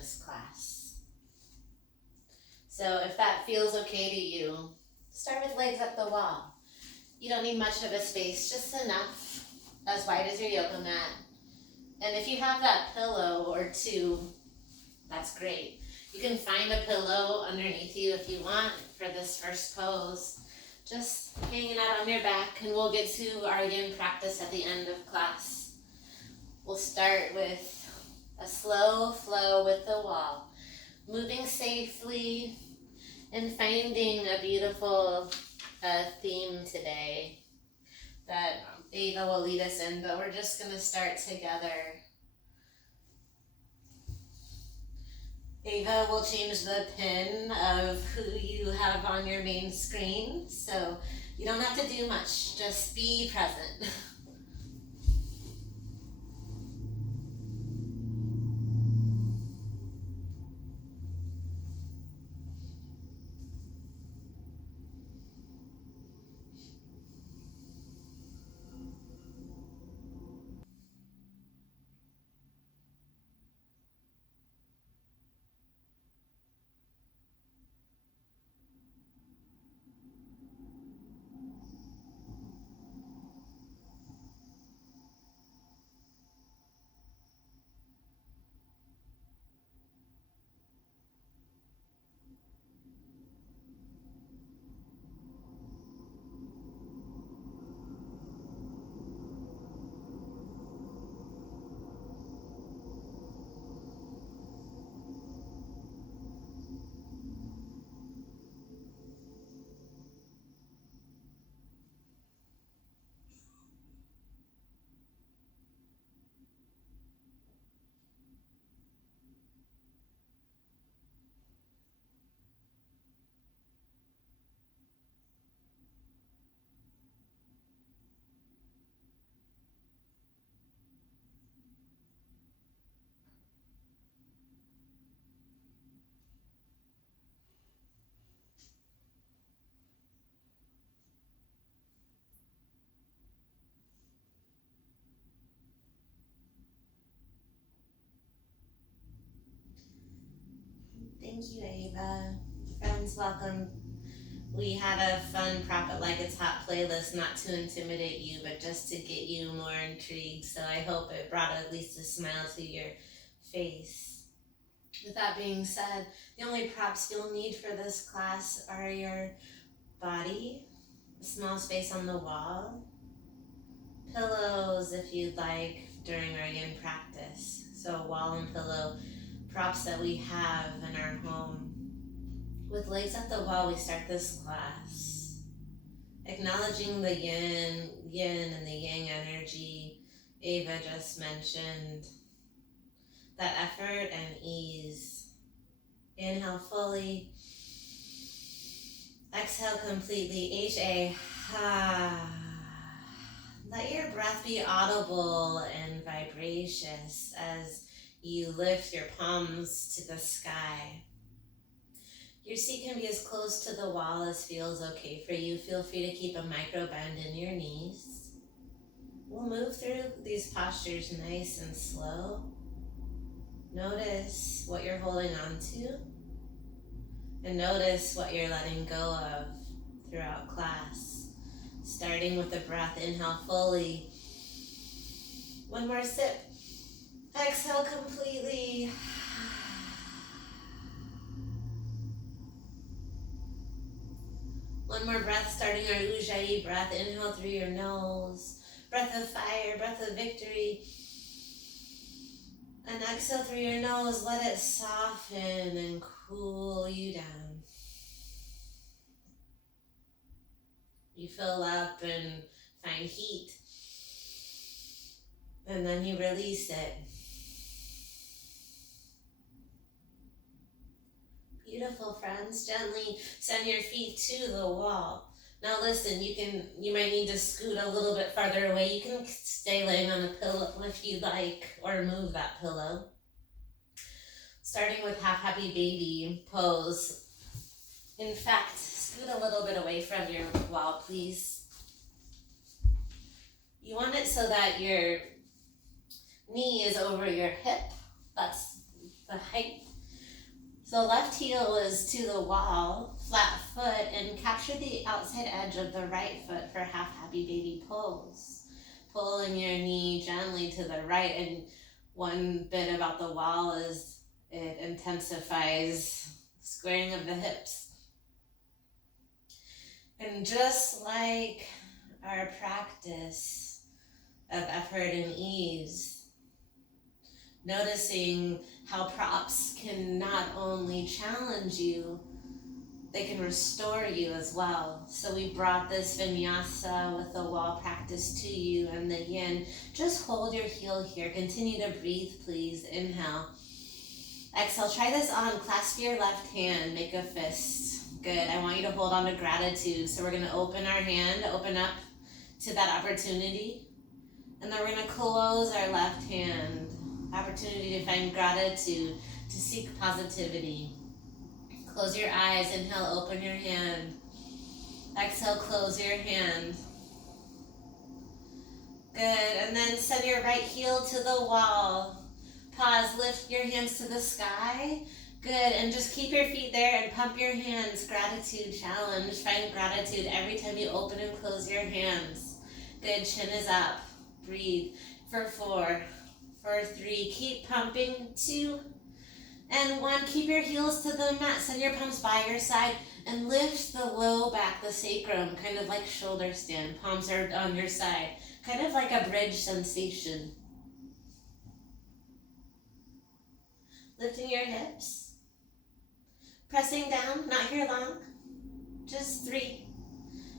this class. So if that feels okay to you, start with legs up the wall. You don't need much of a space, just enough, as wide as your yoga mat. And if you have that pillow or two, that's great. You can find a pillow underneath you if you want for this first pose. Just hanging out on your back, and we'll get to our yin practice at the end of class. We'll start with a slow flow with the wall, moving safely and finding a beautiful theme today that Ava will lead us in, but we're just going to start together. Ava will change the pin of who you have on your main screen, so you don't have to do much, just be present. Thank you, Ava. Friends, welcome. We had a fun Prop It Like It's Hot playlist, not to intimidate you, but just to get you more intrigued. So I hope it brought at least a smile to your face. With that being said, the only props you'll need for this class are your body, a small space on the wall, pillows if you'd like during our yin practice. So wall and pillow props that we have in our home. With legs at the wall, we start this class, acknowledging the yin and the yang energy Ava just mentioned, that effort and ease. Inhale fully, exhale completely, H-A, ha. Let your breath be audible and vibracious as you lift your palms to the sky. Your seat can be as close to the wall as feels okay for you. Feel free to keep a micro bend in your knees. We'll move through these postures nice and slow. Notice what you're holding on to, and notice what you're letting go of throughout class. Starting with the breath, inhale fully. One more sip. Exhale completely. One more breath, starting our Ujjayi breath. Inhale through your nose. Breath of fire, breath of victory. And exhale through your nose. Let it soften and cool you down. You fill up and find heat. And then you release it. Beautiful, friends. Gently send your feet to the wall. Now listen, you might need to scoot a little bit farther away. You can stay laying on a pillow if you like, or move that pillow. Starting with half happy baby pose. In fact, scoot a little bit away from your wall, please. You want it so that your knee is over your hip. That's the height So left heel is to the wall, flat foot, and capture the outside edge of the right foot for half happy baby pose. Pulling your knee gently to the right, and one bit about the wall is it intensifies squaring of the hips. And just like our practice of effort and ease, noticing how props can not only challenge you, they can restore you as well. So we brought this vinyasa with the wall practice to you and the yin. Just hold your heel here. Continue to breathe, please. Inhale. Exhale. Try this on. Clasp your left hand. Make a fist. Good. I want you to hold on to gratitude. So we're going to open our hand, open up to that opportunity. And then we're going to close our left hand. Opportunity to find gratitude, to seek positivity. Close your eyes. Inhale, open your hand. Exhale, close your hand. Good. And then send your right heel to the wall. Pause. Lift your hands to the sky. Good. And just keep your feet there and pump your hands. Gratitude challenge. Find gratitude every time you open and close your hands. Good. Chin is up. Breathe. For 4. For 3, keep pumping. 2 and 1. Keep your heels to the mat. Send your palms by your side and lift the low back, the sacrum, kind of like shoulder stand. Palms are on your side, kind of like a bridge sensation. Lifting your hips. Pressing down, not here long. Just 3.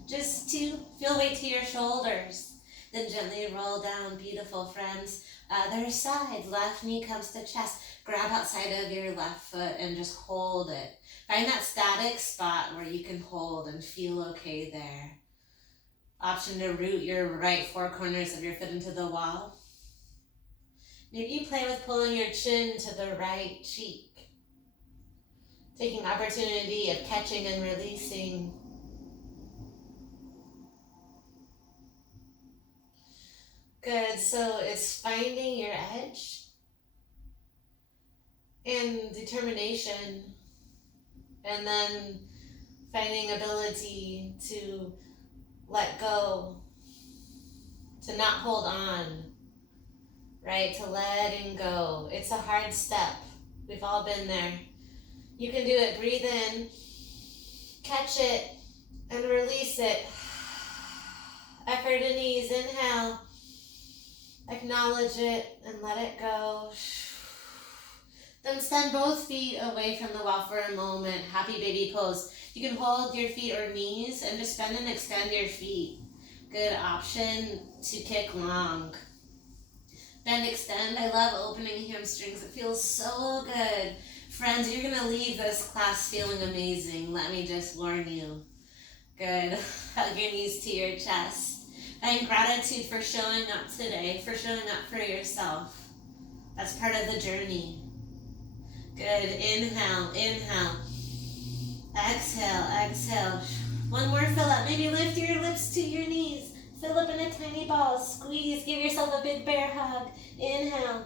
Just 2. Feel weight to your shoulders. Then gently roll down, beautiful friends. Other side, left knee comes to chest. Grab outside of your left foot and just hold it. Find that static spot where you can hold and feel okay there. Option to root your right 4 corners of your foot into the wall. Maybe you play with pulling your chin to the right cheek. Taking opportunity of catching and releasing. Good, so it's finding your edge and determination, and then finding ability to let go, to not hold on, right? To letting go. It's a hard step. We've all been there. You can do it. Breathe in, catch it, and release it. Effort and ease. Inhale. Acknowledge it and let it go. Then stand both feet away from the wall for a moment. Happy baby pose. You can hold your feet or knees and just bend and extend your feet. Good option to kick long. Bend, extend. I love opening hamstrings. It feels so good. Friends, you're going to leave this class feeling amazing. Let me just warn you. Good. Hug your knees to your chest. Find gratitude for showing up today, for showing up for yourself. That's part of the journey. Good. Inhale, inhale. Exhale, exhale. One more fill up. Maybe lift your lips to your knees. Fill up in a tiny ball. Squeeze. Give yourself a big bear hug. Inhale.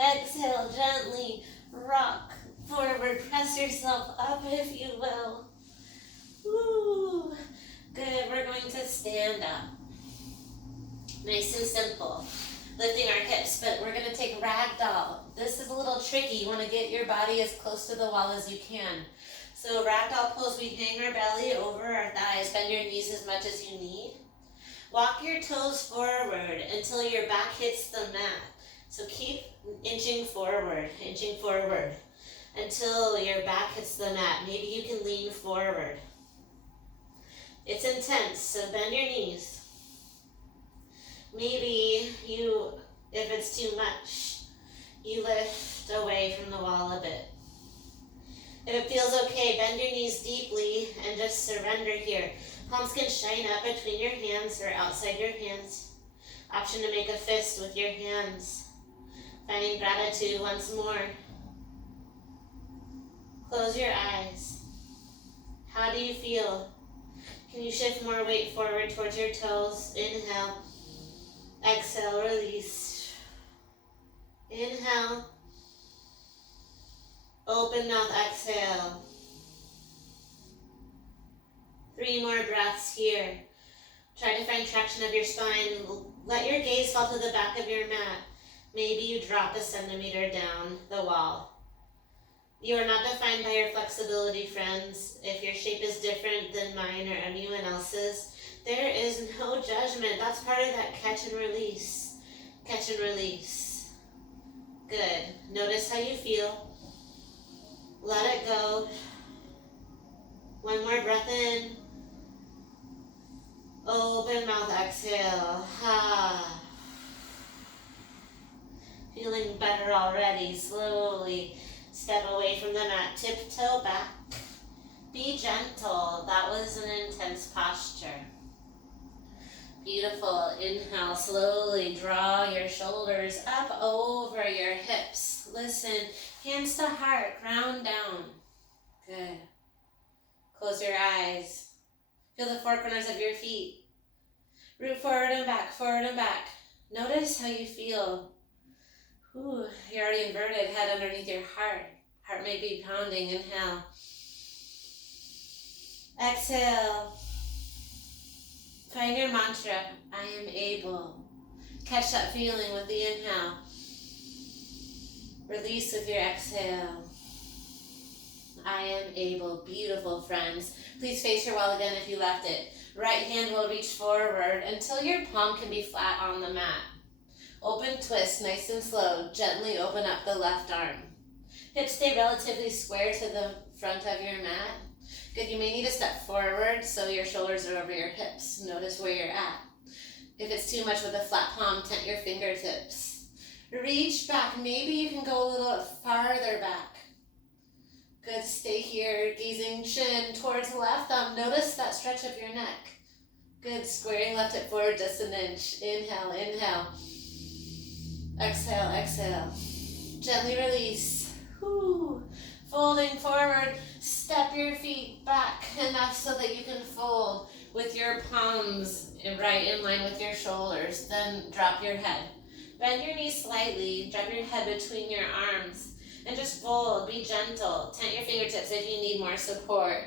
Exhale. Gently rock forward. Press yourself up if you will. Woo. Good. We're going to stand up. Nice and simple. Lifting our hips, but we're going to take ragdoll. This is a little tricky. You want to get your body as close to the wall as you can. So ragdoll pose, we hang our belly over our thighs. Bend your knees as much as you need. Walk your toes forward until your back hits the mat. So keep inching forward until your back hits the mat. Maybe you can lean forward. It's intense, so bend your knees. Maybe you, if it's too much, you lift away from the wall a bit. If it feels okay, bend your knees deeply and just surrender here. Palms can shine up between your hands or outside your hands. Option to make a fist with your hands. Finding gratitude once more. Close your eyes. How do you feel? Can you shift more weight forward towards your toes? Inhale. Exhale, release. Inhale. Open mouth, exhale. 3 more breaths here. Try to find traction of your spine. Let your gaze fall to the back of your mat. Maybe you drop a centimeter down the wall. You are not defined by your flexibility, friends. If your shape is different than mine or anyone else's, there is no judgment. That's part of that catch and release. Catch and release. Good. Notice how you feel. Let it go. One more breath in. Open mouth, exhale. Ha. Feeling better already. Slowly step away from the mat. Tiptoe back. Be gentle. That was an intense posture. Beautiful. Inhale. Slowly draw your shoulders up over your hips. Listen. Hands to heart. Ground down. Good. Close your eyes. Feel the four corners of your feet. Root forward and back, forward and back. Notice how you feel. Ooh, you're already inverted, head underneath your heart. Heart may be pounding. Inhale. Exhale. Find your mantra. I am able. Catch that feeling with the inhale. Release with your exhale. I am able. Beautiful, friends. Please face your wall again if you left it. Right hand will reach forward until your palm can be flat on the mat. Open twist, nice and slow. Gently open up the left arm. Hips stay relatively square to the front of your mat. Good, you may need to step forward so your shoulders are over your hips. Notice where you're at. If it's too much with a flat palm, tent your fingertips. Reach back. Maybe you can go a little farther back. Good, stay here, gazing chin towards the left thumb. Notice that stretch of your neck. Good, squaring left hip forward just an inch. Inhale, inhale. Exhale, exhale. Gently release. Whew. Folding forward, step your feet back enough so that you can fold with your palms right in line with your shoulders. Then drop your head. Bend your knees slightly, drop your head between your arms. And just fold, be gentle. Tent your fingertips if you need more support.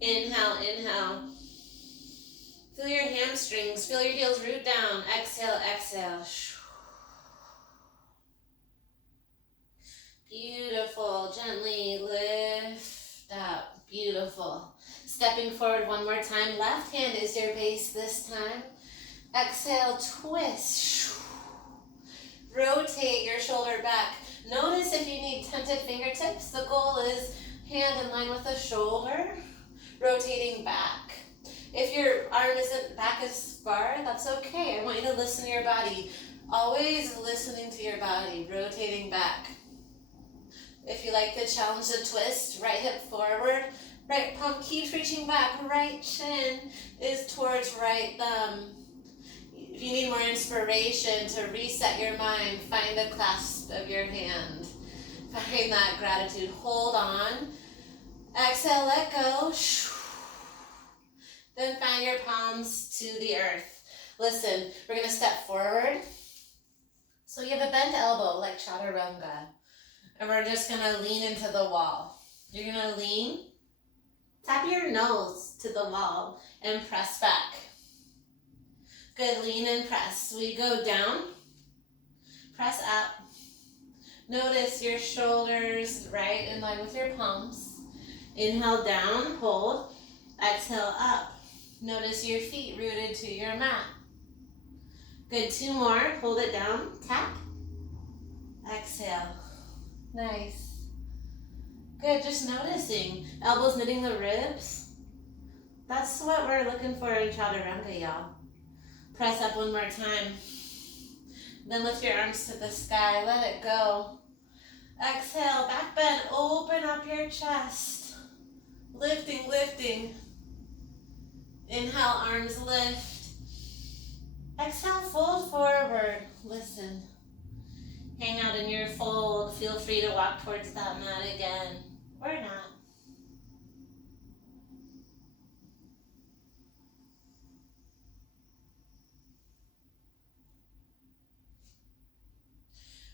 Inhale, inhale. Feel your hamstrings, feel your heels root down. Exhale, exhale. Beautiful, gently lift up. Beautiful. Stepping forward one more time. Left hand is your base this time. Exhale, twist. Rotate your shoulder back. Notice if you need tented fingertips. The goal is hand in line with the shoulder, rotating back. If your arm isn't back as far, that's okay. I want you to listen to your body. Always listening to your body, rotating back. If you like to challenge the twist, right hip forward, right palm keeps reaching back, right chin is towards right thumb. If you need more inspiration to reset your mind, find the clasp of your hand. Find that gratitude. Hold on. Exhale, let go. Then find your palms to the earth. Listen, we're going to step forward. So you have a bent elbow like chaturanga. And we're just going to lean into the wall. You're going to lean, tap your nose to the wall, and press back. Good, lean and press. We go down, press up. Notice your shoulders right in line with your palms. Inhale down, hold. Exhale up. Notice your feet rooted to your mat. Good, 2 more. Hold it down, tap. Exhale. Nice. Good, just noticing. Elbows knitting the ribs. That's what we're looking for in chaturanga, y'all. Press up one more time. Then lift your arms to the sky. Let it go. Exhale, back bend. Open up your chest. Lifting, lifting. Inhale, arms lift. Exhale, fold forward. Listen. Hang out in your fold. Feel free to walk towards that mat again. Or not.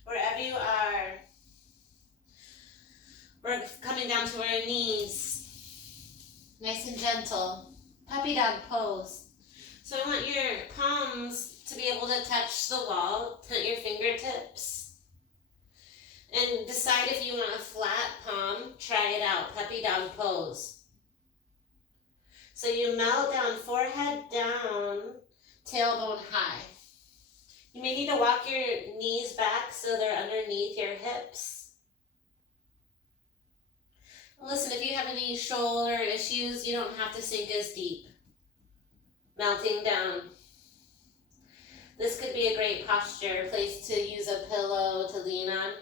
Wherever you are, we're coming down to our knees. Nice and gentle. Puppy dog pose. So I want your palms to be able to touch the wall, touch your fingertips. And decide if you want a flat palm, try it out, puppy dog pose. So you melt down, forehead down, tailbone high. You may need to walk your knees back so they're underneath your hips. Listen, if you have any shoulder issues, you don't have to sink as deep. Melting down. This could be a great posture, place to use a pillow to lean on.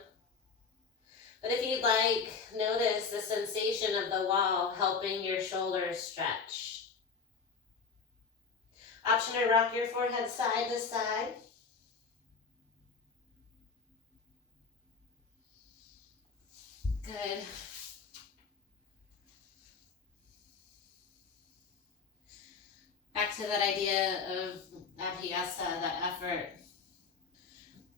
But if you'd like, notice the sensation of the wall helping your shoulders stretch. Option to rock your forehead side to side. Good. Back to that idea of abhyasa, that effort.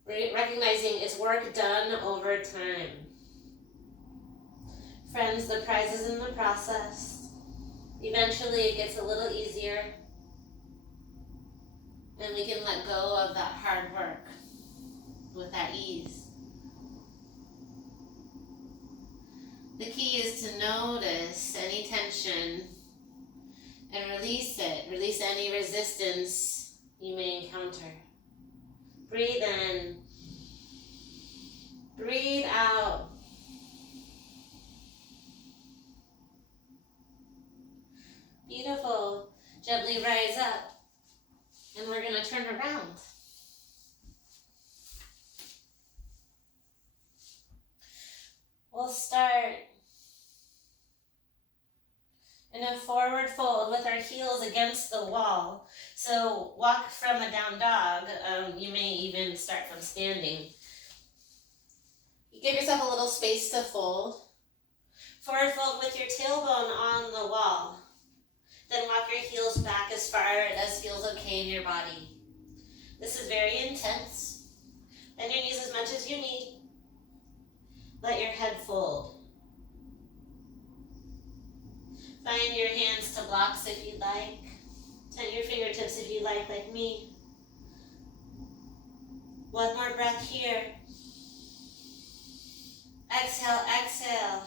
Recognizing it's work done over time. Friends, the prize is in the process. Eventually it gets a little easier and we can let go of that hard work with that ease. The key is to notice any tension and release it. Release any resistance you may encounter. Breathe in. Breathe out. Beautiful. Gently rise up. And we're going to turn around. We'll start in a forward fold with our heels against the wall. So walk from a down dog. You may even start from standing. You give yourself a little space to fold. Forward fold with your tailbone on the wall. Then walk your heels back as far as feels okay in your body. This is very intense. Bend your knees as much as you need. Let your head fold. Find your hands to blocks if you'd like. Turn your fingertips if you like me. One more breath here. Exhale, exhale.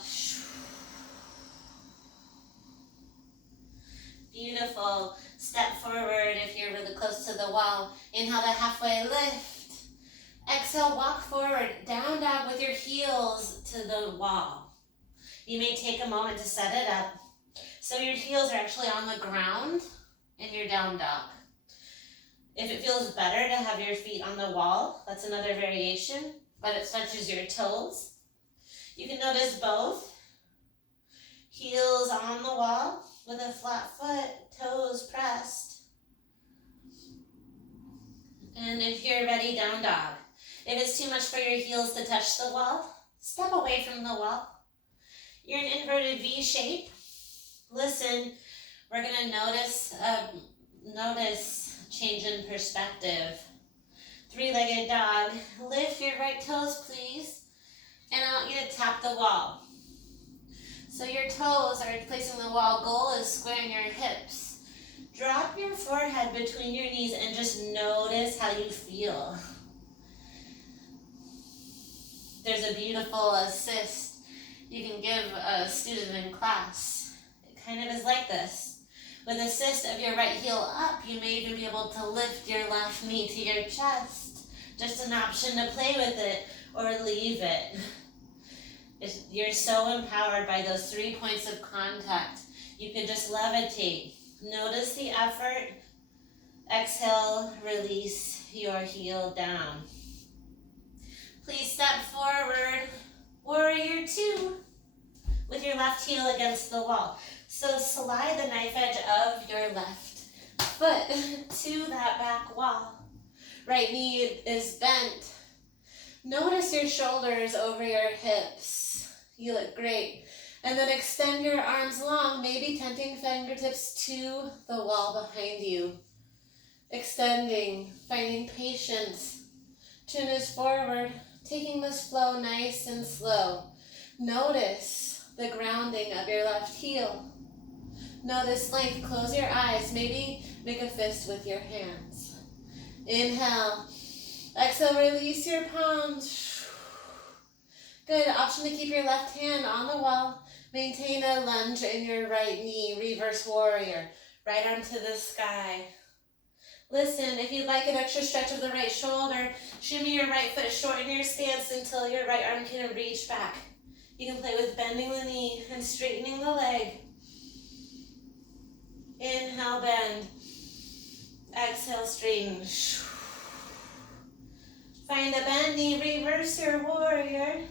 Beautiful. Step forward if you're really close to the wall. Inhale to halfway lift. Exhale, walk forward. Down dog with your heels to the wall. You may take a moment to set it up. So your heels are actually on the ground in your down dog. If it feels better to have your feet on the wall, that's another variation, but it touches your toes. You can notice both. Heels on the wall with a flat foot, toes pressed. And if you're ready, down dog. If it's too much for your heels to touch the wall, step away from the wall. You're in inverted V shape. Listen, we're going to notice change in perspective. Three-legged dog. Lift your right toes, please. And I want you to tap the wall. So your toes are facing the wall. Goal is squaring your hips. Drop your forehead between your knees and just notice how you feel. There's a beautiful assist you can give a student in class. Kind of is like this. With assist of your right heel up, you may even be able to lift your left knee to your chest. Just an option to play with it or leave it. You're so empowered by those 3 points of contact. You can just levitate. Notice the effort. Exhale, release your heel down. Please step forward. Warrior 2. With your left heel against the wall. So slide the knife edge of your left foot to that back wall. Right knee is bent. Notice your shoulders over your hips. You look great. And then extend your arms long, maybe tenting fingertips to the wall behind you. Extending, finding patience. Chin is forward, taking this flow nice and slow. Notice the grounding of your left heel. Notice length, close your eyes, maybe make a fist with your hands. Inhale. Exhale, release your palms. Good, option to keep your left hand on the wall. Maintain a lunge in your right knee, reverse warrior. Right arm to the sky. Listen, if you'd like an extra stretch of the right shoulder, shimmy your right foot, shorten your stance until your right arm can reach back. You can play with bending the knee and straightening the leg. Inhale, bend. Exhale, straighten. Find a bend knee, reverse your warrior.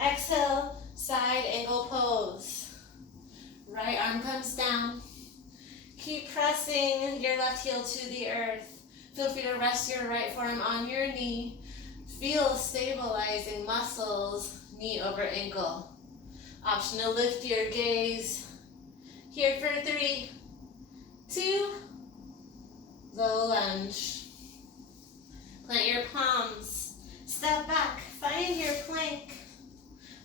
Exhale, side angle pose. Right arm comes down. Keep pressing your left heel to the earth. Feel free to rest your right forearm on your knee. Feel stabilizing muscles, knee over ankle. Option to lift your gaze. Here for 3, 2, low lunge. Plant your palms. Step back, find your plank.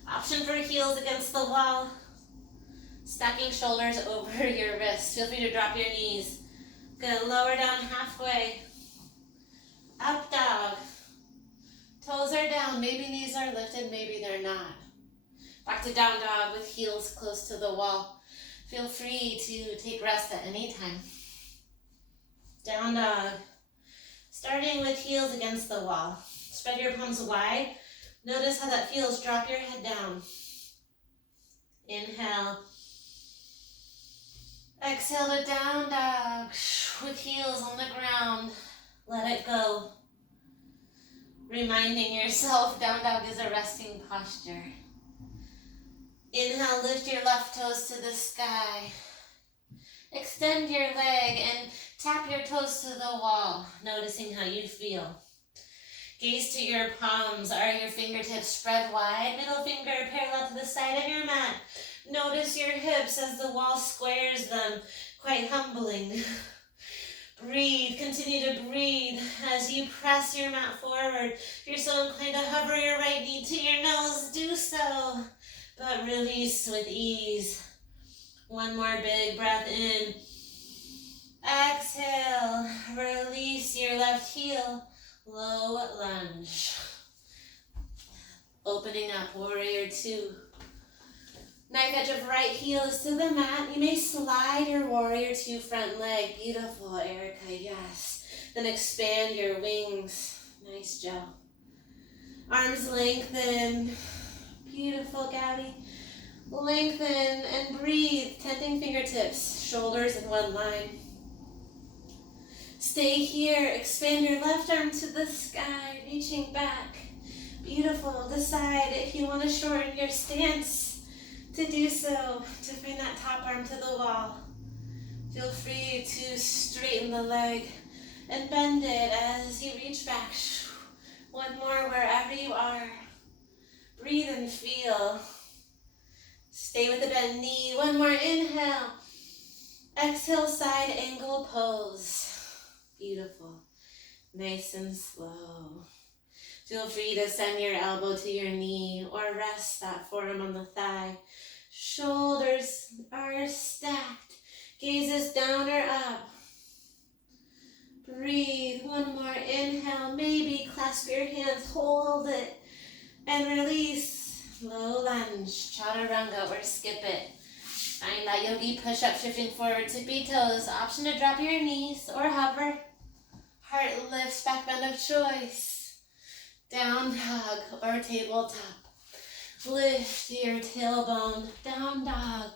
Option for heels against the wall. Stacking shoulders over your wrists. Feel free to drop your knees. Good, lower down halfway. Up dog. Toes are down, maybe knees are lifted, maybe they're not. Back to down dog with heels close to the wall. Feel free to take rest at any time. Down dog. Starting with heels against the wall. Spread your palms wide. Notice how that feels. Drop your head down. Inhale. Exhale to down dog. With heels on the ground. Let it go. Reminding yourself down dog is a resting posture. Inhale, lift your left toes to the sky. Extend your leg and tap your toes to the wall, noticing how you feel. Gaze to your palms. Are your fingertips spread wide? Middle finger parallel to the side of your mat. Notice your hips as the wall squares them, quite humbling. Breathe, continue to breathe as you press your mat forward. If you're so inclined to hover your right knee to your nose, do so, but release with ease. One more big breath in. Exhale, release your left heel, low lunge. Opening up, warrior 2. Knife edge of right heel is to the mat. You may slide your warrior 2 front leg. Beautiful, Erica, yes. Then expand your wings. Nice job. Arms lengthen. Beautiful, Gabby. Lengthen and breathe. Tenting fingertips, shoulders in one line. Stay here. Expand your left arm to the sky, reaching back. Beautiful. Decide if you want to shorten your stance to do so, to bring that top arm to the wall. Feel free to straighten the leg and bend it as you reach back. One more wherever you are. Breathe and feel. Stay with the bent knee. One more inhale. Exhale, side angle pose. Beautiful. Nice and slow. Feel free to send your elbow to your knee or rest that forearm on the thigh. Shoulders are stacked. Gazes down or up. Breathe. One more inhale. Maybe clasp your hands. Hold it. And release. Low lunge. Chaturanga or skip it. Find that yogi push-up, shifting forward, tippy toes. Option to drop your knees or hover. Heart lifts, back bend of choice. Down dog or tabletop. Lift your tailbone. Down dog,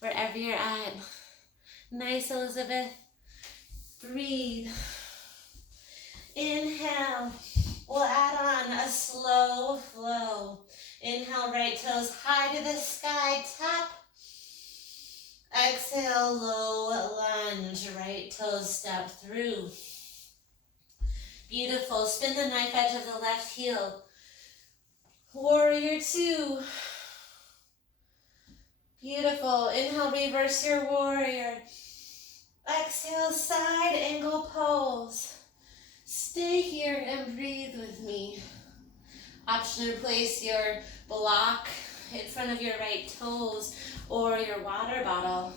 wherever you're at. Nice, Elizabeth. Breathe. Inhale. We'll add on a slow flow. Inhale, right toes high to the sky. Tap. Exhale, low lunge. Right toes step through. Beautiful. Spin the knife edge of the left heel. Warrior 2. Beautiful. Inhale, reverse your warrior. Exhale, side angle pose. Stay here and breathe with me. Option to place your block in front of your right toes or your water bottle.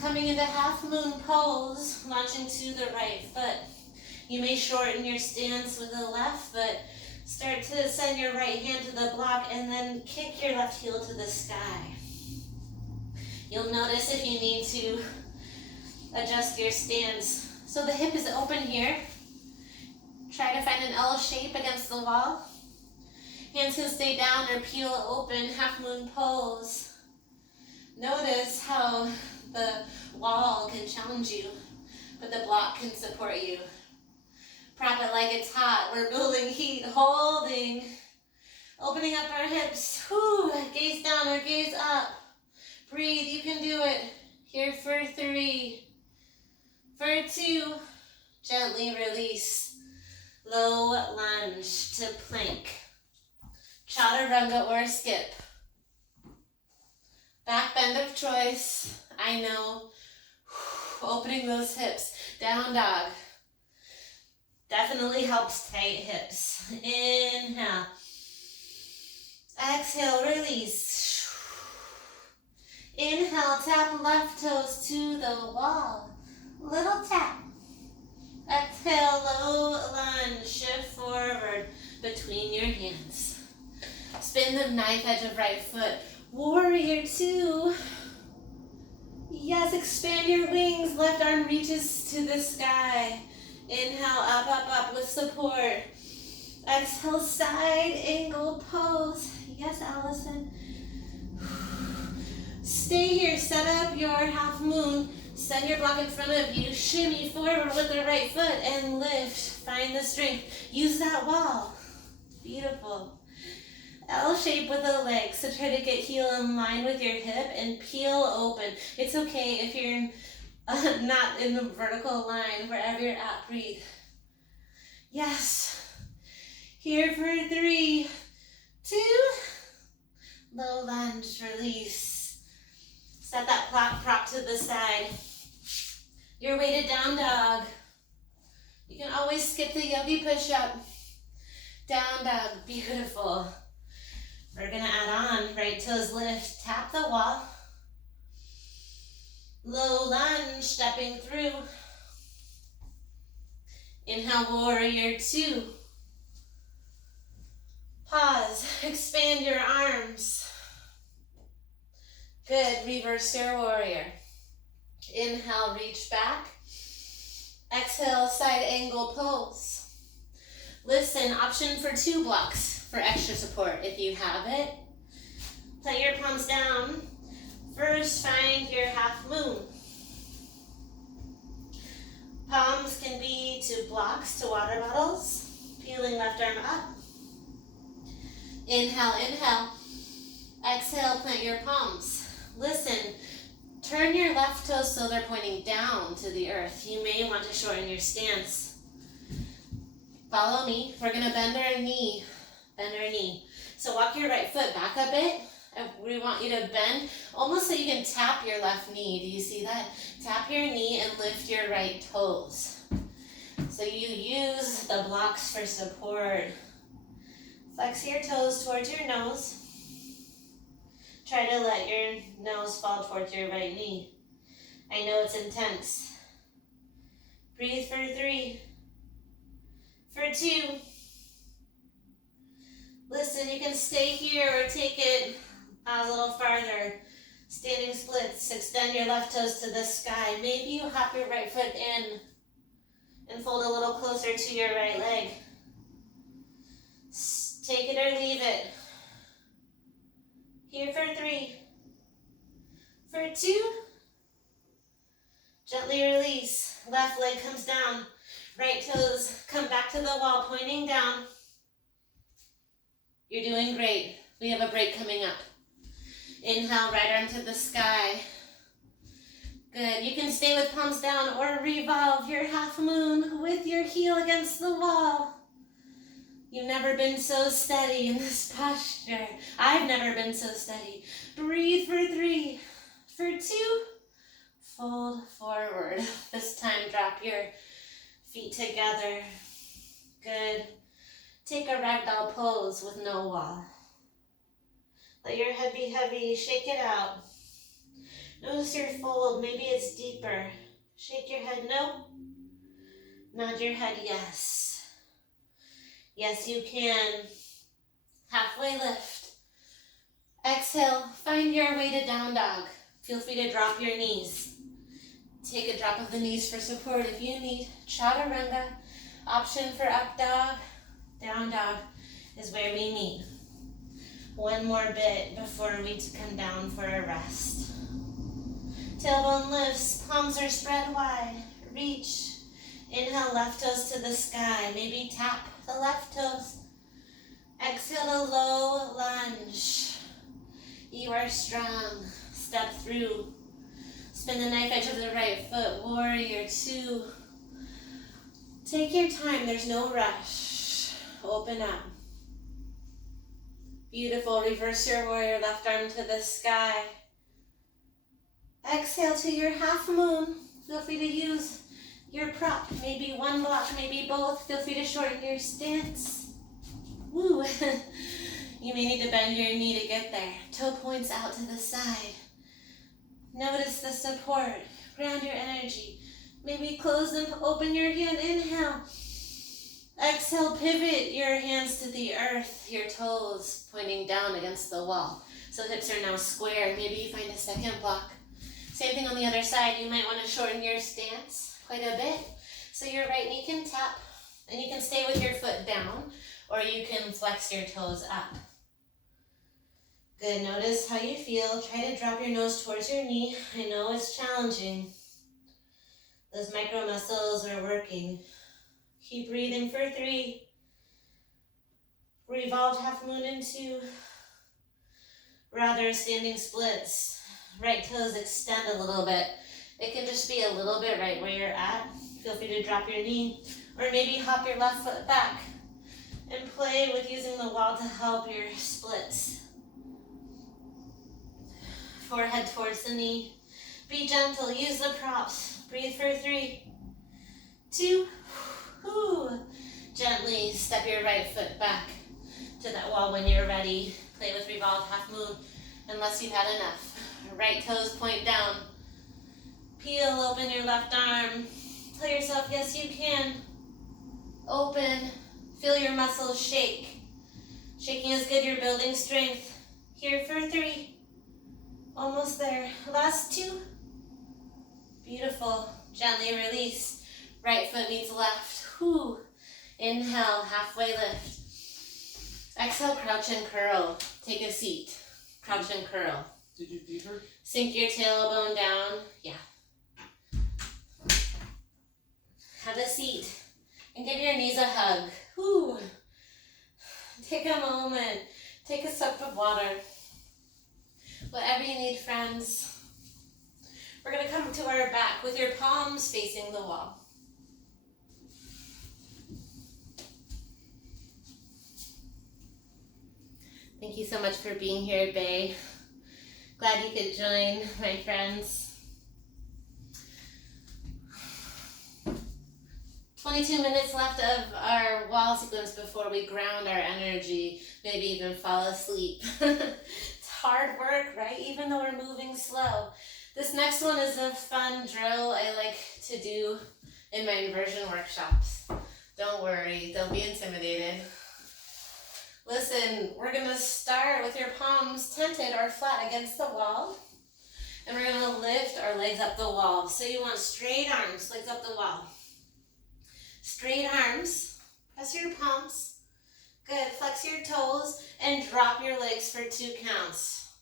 Coming into half moon pose, launching to the right foot. You may shorten your stance with the left foot. Start to send your right hand to the block and then kick your left heel to the sky. You'll notice if you need to adjust your stance. So the hip is open here. Try to find an L shape against the wall. Hands can stay down or peel open, half moon pose. Notice how the wall can challenge you, but the block can support you. Prop it like it's hot. We're building heat, holding. Opening up our hips. Whew. Gaze down or gaze up. Breathe, you can do it. Here for 3. For 2. Gently release. Low lunge to plank. Chaturanga or skip. Back bend of choice. I know. Opening those hips. Down dog. Definitely helps tight hips. Inhale. Exhale, release. Inhale, tap left toes to the wall. Little tap. Exhale, low lunge. Shift forward between your hands. Spin the knife edge of right foot. Warrior 2. Yes, expand your wings. Left arm reaches to the sky. Inhale, up, up, up with support. Exhale, side angle pose. Yes, Allison. Stay here, set up your half moon. Send your block in front of you. Shimmy forward with the right foot and lift. Find the strength. Use that wall. Beautiful. L shape with the legs. So try to get heel in line with your hip and peel open. It's okay if you're not in the vertical line. Wherever you're at, breathe. Yes. Here for 3, 2. Low lunge, release. Set that prop to the side. You're weighted down dog. You can always skip the yogi push-up. Down dog, beautiful. We're gonna add on, right toes lift, tap the wall. Low lunge, stepping through. Inhale, warrior 2. Pause, expand your arms. Good, reverse your warrior. Inhale, reach back. Exhale, side angle pose. Listen, option for 2 blocks for extra support if you have it. Plant your palms down. First, find your half moon. Palms can be to blocks, to water bottles. Peeling left arm up. Inhale, inhale. Exhale, plant your palms. Listen, turn your left toes so they're pointing down to the earth. You may want to shorten your stance. Follow me. We're going to bend our knee. Bend our knee. So walk your right foot back a bit. We want you to bend almost so you can tap your left knee. Do you see that? Tap your knee and lift your right toes. So you use the blocks for support. Flex your toes towards your nose. Try to let your nose fall towards your right knee. I know it's intense. Breathe for 3. For 2. Listen, you can stay here or take it a little farther. Standing splits. Extend your left toes to the sky. Maybe you hop your right foot in and fold a little closer to your right leg. Take it or leave it. Here for 3. For 2. Gently release. Left leg comes down. Right toes come back to the wall, pointing down. You're doing great. We have a break coming up. Inhale, right arm to the sky. Good. You can stay with palms down or revolve your half moon with your heel against the wall. You've never been so steady in this posture. I've never been so steady. Breathe for 3. For 2. Fold forward. This time, drop your feet together. Good. Take a ragdoll pose with no wall. Let your head be heavy. Shake it out. Notice your fold. Maybe it's deeper. Shake your head no. Nod your head yes. Yes, you can. Halfway lift. Exhale. Find your way to down dog. Feel free to drop your knees. Take a drop of the knees for support if you need. Chaturanga. Option for up dog. Down dog is where we meet. One more bit before we come down for a rest. Tailbone lifts, palms are spread wide. Reach. Inhale, left toes to the sky. Maybe tap the left toes. Exhale a low lunge. You are strong. Step through. Spin the knife edge of the right foot. Warrior two. Take your time. There's no rush. Open up. Beautiful. Reverse your warrior. Left arm to the sky. Exhale to your half moon. Feel free to use your prop. Maybe one block, maybe both. Feel free to shorten your stance. Woo. You may need to bend your knee to get there. Toe points out to the side. Notice the support. Ground your energy. Maybe close and open your hand. Inhale. Exhale, pivot your hands to the earth. Your toes pointing down against the wall. So hips are now square. Maybe you find a second block. Same thing on the other side. You might want to shorten your stance quite a bit. So your right knee can tap, and you can stay with your foot down, or you can flex your toes up. Good. Notice how you feel. Try to drop your nose towards your knee. I know it's challenging. Those micro muscles are working. Keep breathing for 3. Revolved half moon into rather standing splits. Right toes extend a little bit. It can just be a little bit right where you're at. Feel free to drop your knee, or maybe hop your left foot back and play with using the wall to help your splits. Forehead towards the knee. Be gentle, use the props. Breathe for 3, 2, Gently step your right foot back to that wall when you're ready. Play with revolved half moon unless you've had enough. Right toes point down. Peel open your left arm. Tell yourself, yes, you can. Open. Feel your muscles shake. Shaking is good. You're building strength. Here for 3. Almost there. Last 2. Beautiful. Gently release. Right foot meets left. Whew. Inhale, halfway lift. Exhale, crouch and curl. Take a seat. Crouch and curl. Did you deeper? Sink your tailbone down. Yeah. Have a seat. And give your knees a hug. Whew. Take a moment. Take a sip of water. Whatever you need, friends. We're going to come to our back with your palms facing the wall. Thank you so much for being here, Bay. Glad you could join, my friends. 22 minutes left of our wall sequence before we ground our energy, maybe even fall asleep. It's hard work, right? Even though we're moving slow. This next one is a fun drill I like to do in my inversion workshops. Don't worry, don't be intimidated. Listen, we're going to start with your palms tented or flat against the wall. And we're going to lift our legs up the wall. So you want straight arms, legs up the wall. Straight arms. Press your palms. Good. Flex your toes and drop your legs for 2 counts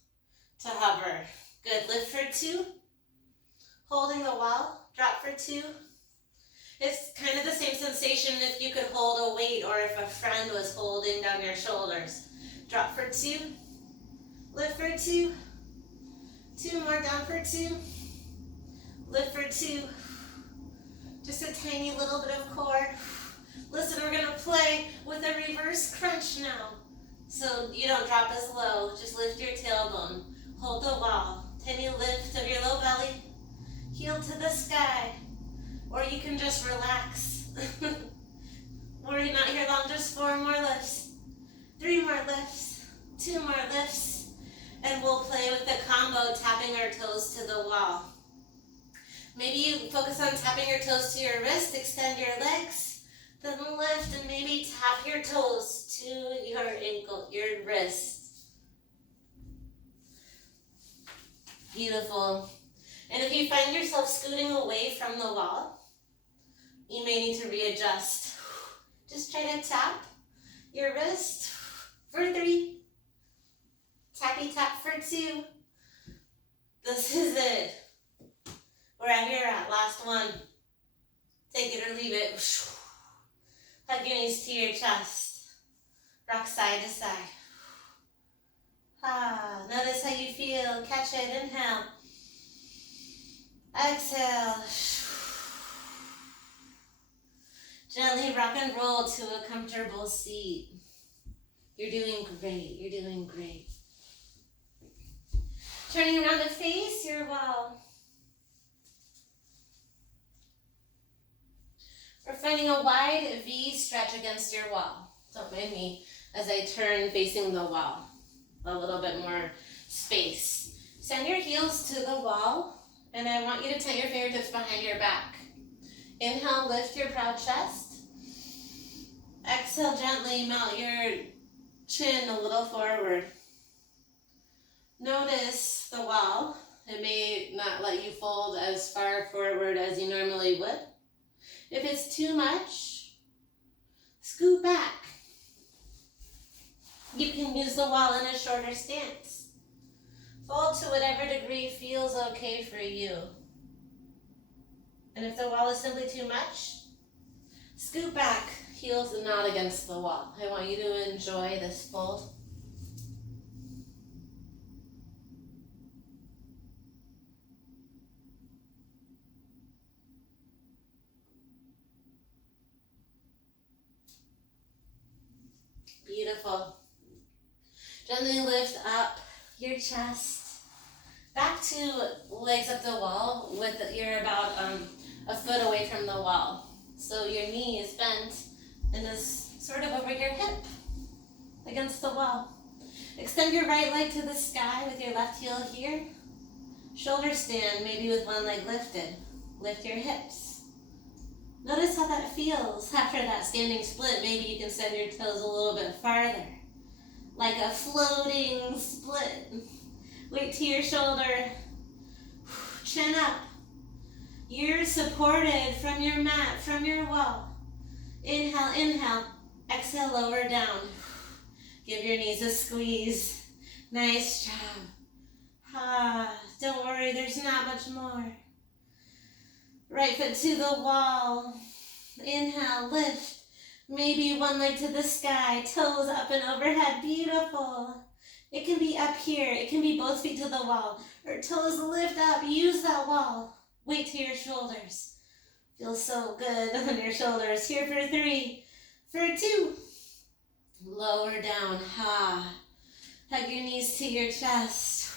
to hover. Good. Lift for 2. Holding the wall. Drop for 2. It's kind of the same sensation if you could hold a weight or if a friend was holding down your shoulders. Drop for 2. Lift for 2. 2 more, down for 2. Lift for 2. Just a tiny little bit of core. Listen, we're going to play with a reverse crunch now. So you don't drop as low. Just lift your tailbone. Hold the wall. Tiny lift of your low belly. Heel to the sky. Or you can just relax. We're not here long, just 4 more lifts. 3 more lifts. 2 more lifts. And we'll play with the combo, tapping our toes to the wall. Maybe you focus on tapping your toes to your wrist, extend your legs, then lift and maybe tap your toes to your ankle, your wrist. Beautiful. And if you find yourself scooting away from the wall, you may need to readjust. Just try to tap your wrist for 3. Tappy tap for 2. This is it. Wherever you're at, last one. Take it or leave it. Hug your knees to your chest. Rock side to side. Notice how you feel. Catch it. Inhale. Exhale. Gently rock and roll to a comfortable seat. You're doing great. You're doing great. Turning around to face your wall. We're finding a wide V stretch against your wall. Don't mind me as I turn facing the wall. A little bit more space. Send your heels to the wall, and I want you to tent your fingertips behind your back. Inhale, lift your proud chest. Exhale, gently melt your chin a little forward. Notice the wall. It may not let you fold as far forward as you normally would. If it's too much, scoot back. You can use the wall in a shorter stance. Fold to whatever degree feels okay for you. And if the wall is simply too much, scoot back, heels not against the wall. I want you to enjoy this fold. Beautiful. Gently lift up your chest. Back to legs up the wall with you're about a foot away from the wall. So your knee is bent and is sort of over your hip against the wall. Extend your right leg to the sky with your left heel here. Shoulder stand, maybe with one leg lifted. Lift your hips. Notice how that feels after that standing split. Maybe you can send your toes a little bit farther. Like a floating split. Weight to your shoulder. Chin up. You're supported from your mat, from your wall. Inhale, inhale. Exhale, lower down. Give your knees a squeeze. Nice job. Don't worry, there's not much more. Right foot to the wall. Inhale, lift. Maybe one leg to the sky, toes up and overhead. Beautiful. It can be up here. It can be both feet to the wall. Or toes lift up. Use that wall. Weight to your shoulders. Feels so good on your shoulders. Here for 3. For 2. Lower down. Hug your knees to your chest.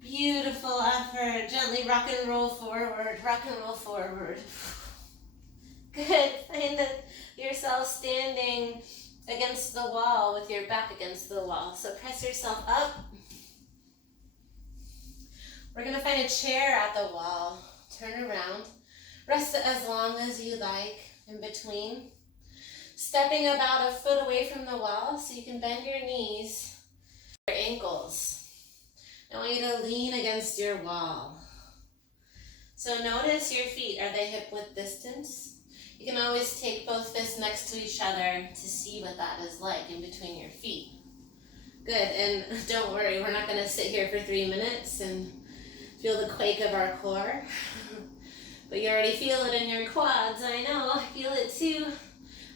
Beautiful effort. Gently rock and roll forward. Rock and roll forward. Good. Find yourself standing against the wall with your back against the wall. So press yourself up. We're going to find a chair at the wall. Turn around. Rest as long as you like in between. Stepping about a foot away from the wall so you can bend your knees, your ankles. I want you to lean against your wall. So notice your feet. Are they hip width distance? You can always take both fists next to each other to see what that is like in between your feet. Good, and don't worry, we're not going to sit here for 3 minutes and feel the quake of our core. But you already feel it in your quads. I know, I feel it too.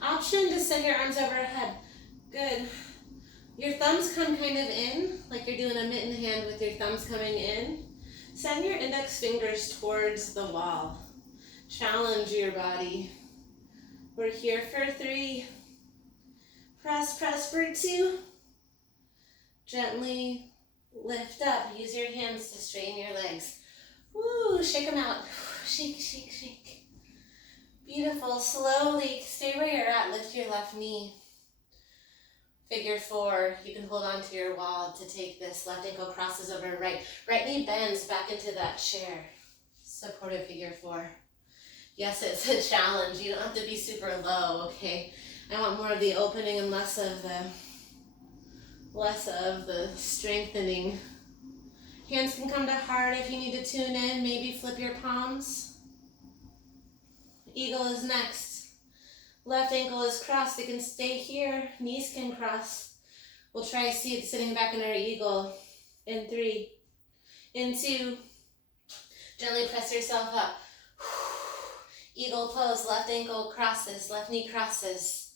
Option to send your arms overhead. Good. Your thumbs come kind of in, like you're doing a mitten hand with your thumbs coming in. Send your index fingers towards the wall. Challenge your body. We're here for 3. Press, press for 2. Gently lift up. Use your hands to straighten your legs. Woo, shake them out. Shake, shake, shake. Beautiful. Slowly stay where you're at. Lift your left knee. Figure 4, you can hold on to your wall to take this. Left ankle crosses over right. Right knee bends back into that chair. Supported figure 4. Yes, it's a challenge. You don't have to be super low, okay? I want more of the opening and less of the strengthening. Hands can come to heart if you need to tune in. Maybe flip your palms. Eagle is next. Left ankle is crossed. It can stay here. Knees can cross. We'll try sitting back in our eagle. In 3. In 2. Gently press yourself up. Eagle pose. Left ankle crosses. Left knee crosses.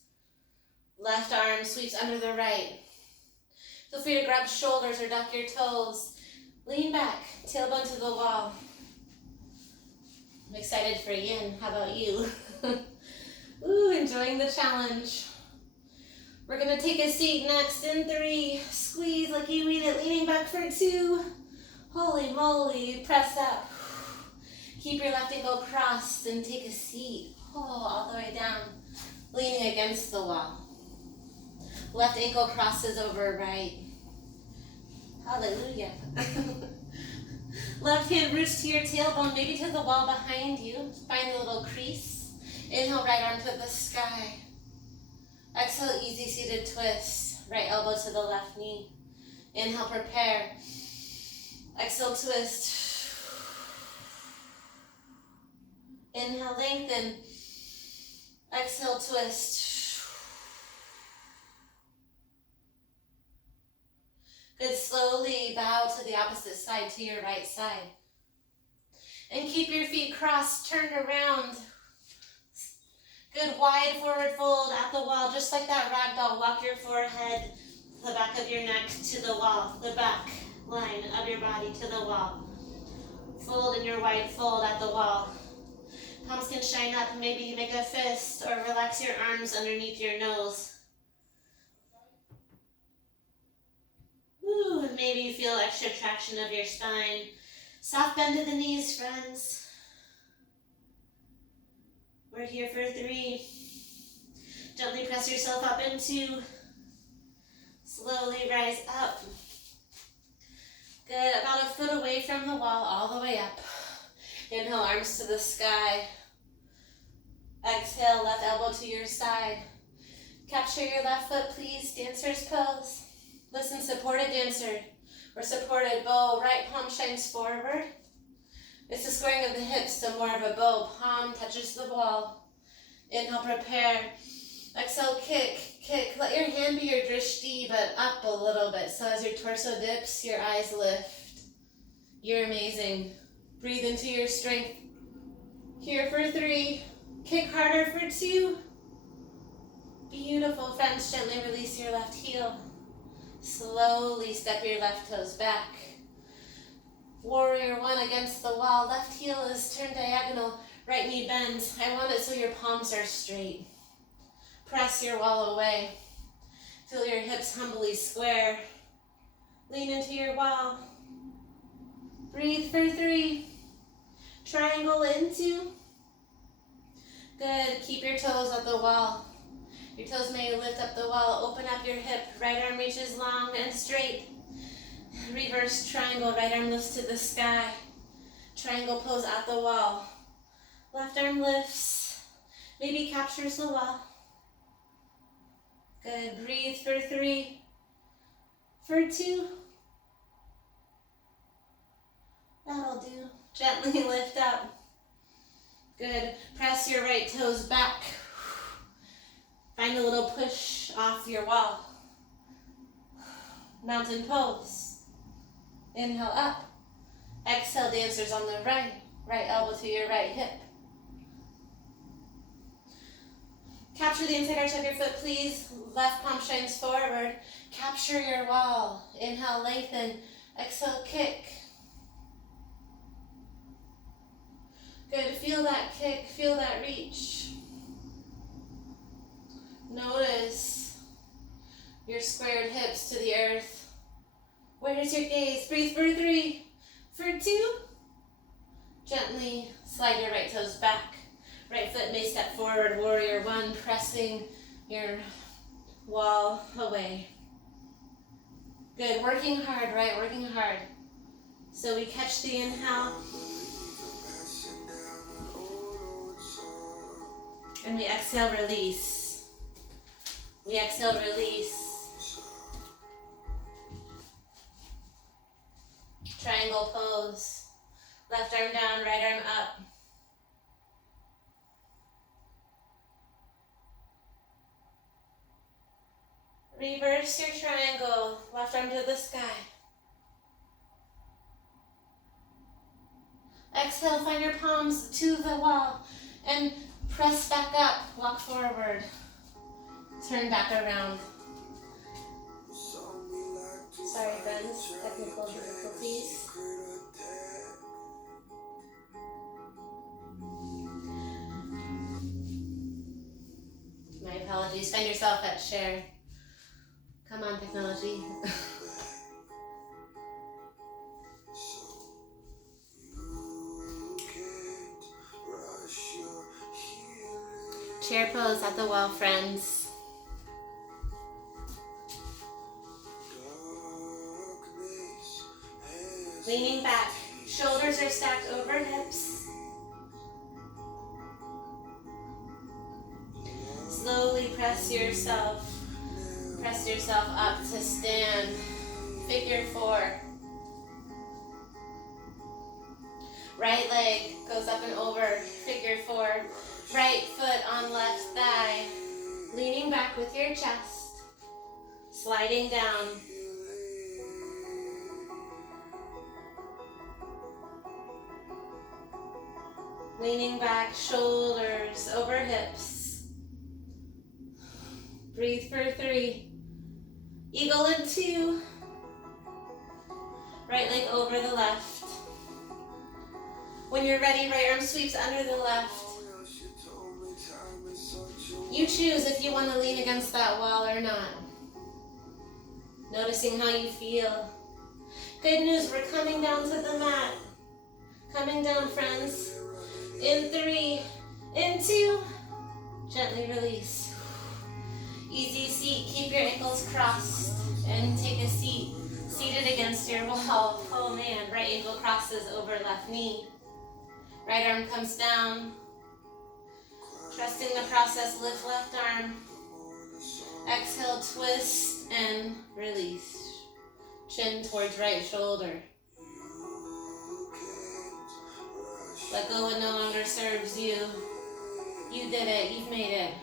Left arm sweeps under the right. Feel free to grab shoulders or duck your toes. Lean back. Tailbone to the wall. I'm excited for yin. How about you? Ooh, enjoying the challenge. We're going to take a seat next in 3. Squeeze like you mean it. Leaning back for 2. Holy moly. Press up. Keep your left ankle crossed and take a seat. Oh, all the way down. Leaning against the wall. Left ankle crosses over right. Hallelujah. Left hand roots to your tailbone, maybe to the wall behind you. Find a little crease. Inhale, right arm to the sky. Exhale, easy seated twist. Right elbow to the left knee. Inhale, prepare. Exhale, twist. Inhale, lengthen. Exhale, twist. Good, slowly bow to the opposite side, to your right side. And keep your feet crossed, turned around. Good, wide forward fold at the wall, just like that ragdoll. Walk your forehead, the back of your neck to the wall, the back line of your body to the wall. Fold in your wide fold at the wall. Palms can shine up, maybe you make a fist or relax your arms underneath your nose. Ooh, and maybe you feel extra traction of your spine. Soft bend to the knees, friends. We're here for 3. Gently press yourself up in 2. Slowly rise up. Good, about a foot away from the wall, all the way up. Inhale, arms to the sky. Exhale, left elbow to your side. Capture your left foot, please. Dancer's pose. Listen, supported dancer or supported bow. Right palm shines forward. It's the squaring of the hips, so more of a bow. Palm touches the wall. Inhale, prepare. Exhale, kick, kick. Let your hand be your drishti, but up a little bit. So as your torso dips, your eyes lift. You're amazing. Breathe into your strength. Here for 3. Kick harder for 2. Beautiful, friends. Gently release your left heel. Slowly step your left toes back. Warrior 1 against the wall. Left heel is turned diagonal. Right knee bends. I want it so your palms are straight. Press your wall away. Feel your hips humbly square. Lean into your wall. Breathe for 3. Triangle into. Good. Keep your toes at the wall. Your toes may lift up the wall. Open up your hip. Right arm reaches long and straight. Reverse triangle. Right arm lifts to the sky. Triangle pose at the wall. Left arm lifts. Maybe captures the wall. Good. Breathe for 3. For 2. That'll do. Gently lift up. Good. Press your right toes back. Find a little push off your wall. Mountain pose. Inhale up. Exhale, dancers on the right. Right elbow to your right hip. Capture the inside arch of your foot, please. Left palm shines forward. Capture your wall. Inhale, lengthen. Exhale, kick. Good. Feel that kick. Feel that reach. Notice your squared hips to the earth. Where's your gaze? Breathe for 3. For 2. Gently slide your right toes back. Right foot may step forward. Warrior 1, pressing your wall away. Good, working hard, right? Working hard. So we catch the inhale. And we exhale, release. We exhale, release. Triangle pose. Left arm down, right arm up. Reverse your triangle, left arm to the sky. Exhale, find your palms to the wall and press back up, walk forward. Turn back around. Sorry friends, technical difficulties. My apologies, find yourself at share. Come on, technology. Chair pose at the wall, friends. Leaning back, shoulders are stacked over hips. Slowly press yourself up to stand. Figure 4. Right leg goes up and over, figure 4. Right foot on left thigh. Leaning back with your chest. Sliding down. Leaning back, shoulders over hips. Breathe for 3. Eagle in 2. Right leg over the left. When you're ready, right arm sweeps under the left. You choose if you want to lean against that wall or not. Noticing how you feel. Good news, we're coming down to the mat. Coming down, friends. In 3, in 2. Gently release. Easy seat, keep your ankles crossed and take a seat. Seated against your wall. Oh man, right ankle crosses over left knee. Right arm comes down. Trusting the process, lift left arm. Exhale, twist and release. Chin towards right shoulder. Let go what no longer serves you. You did it, you've made it.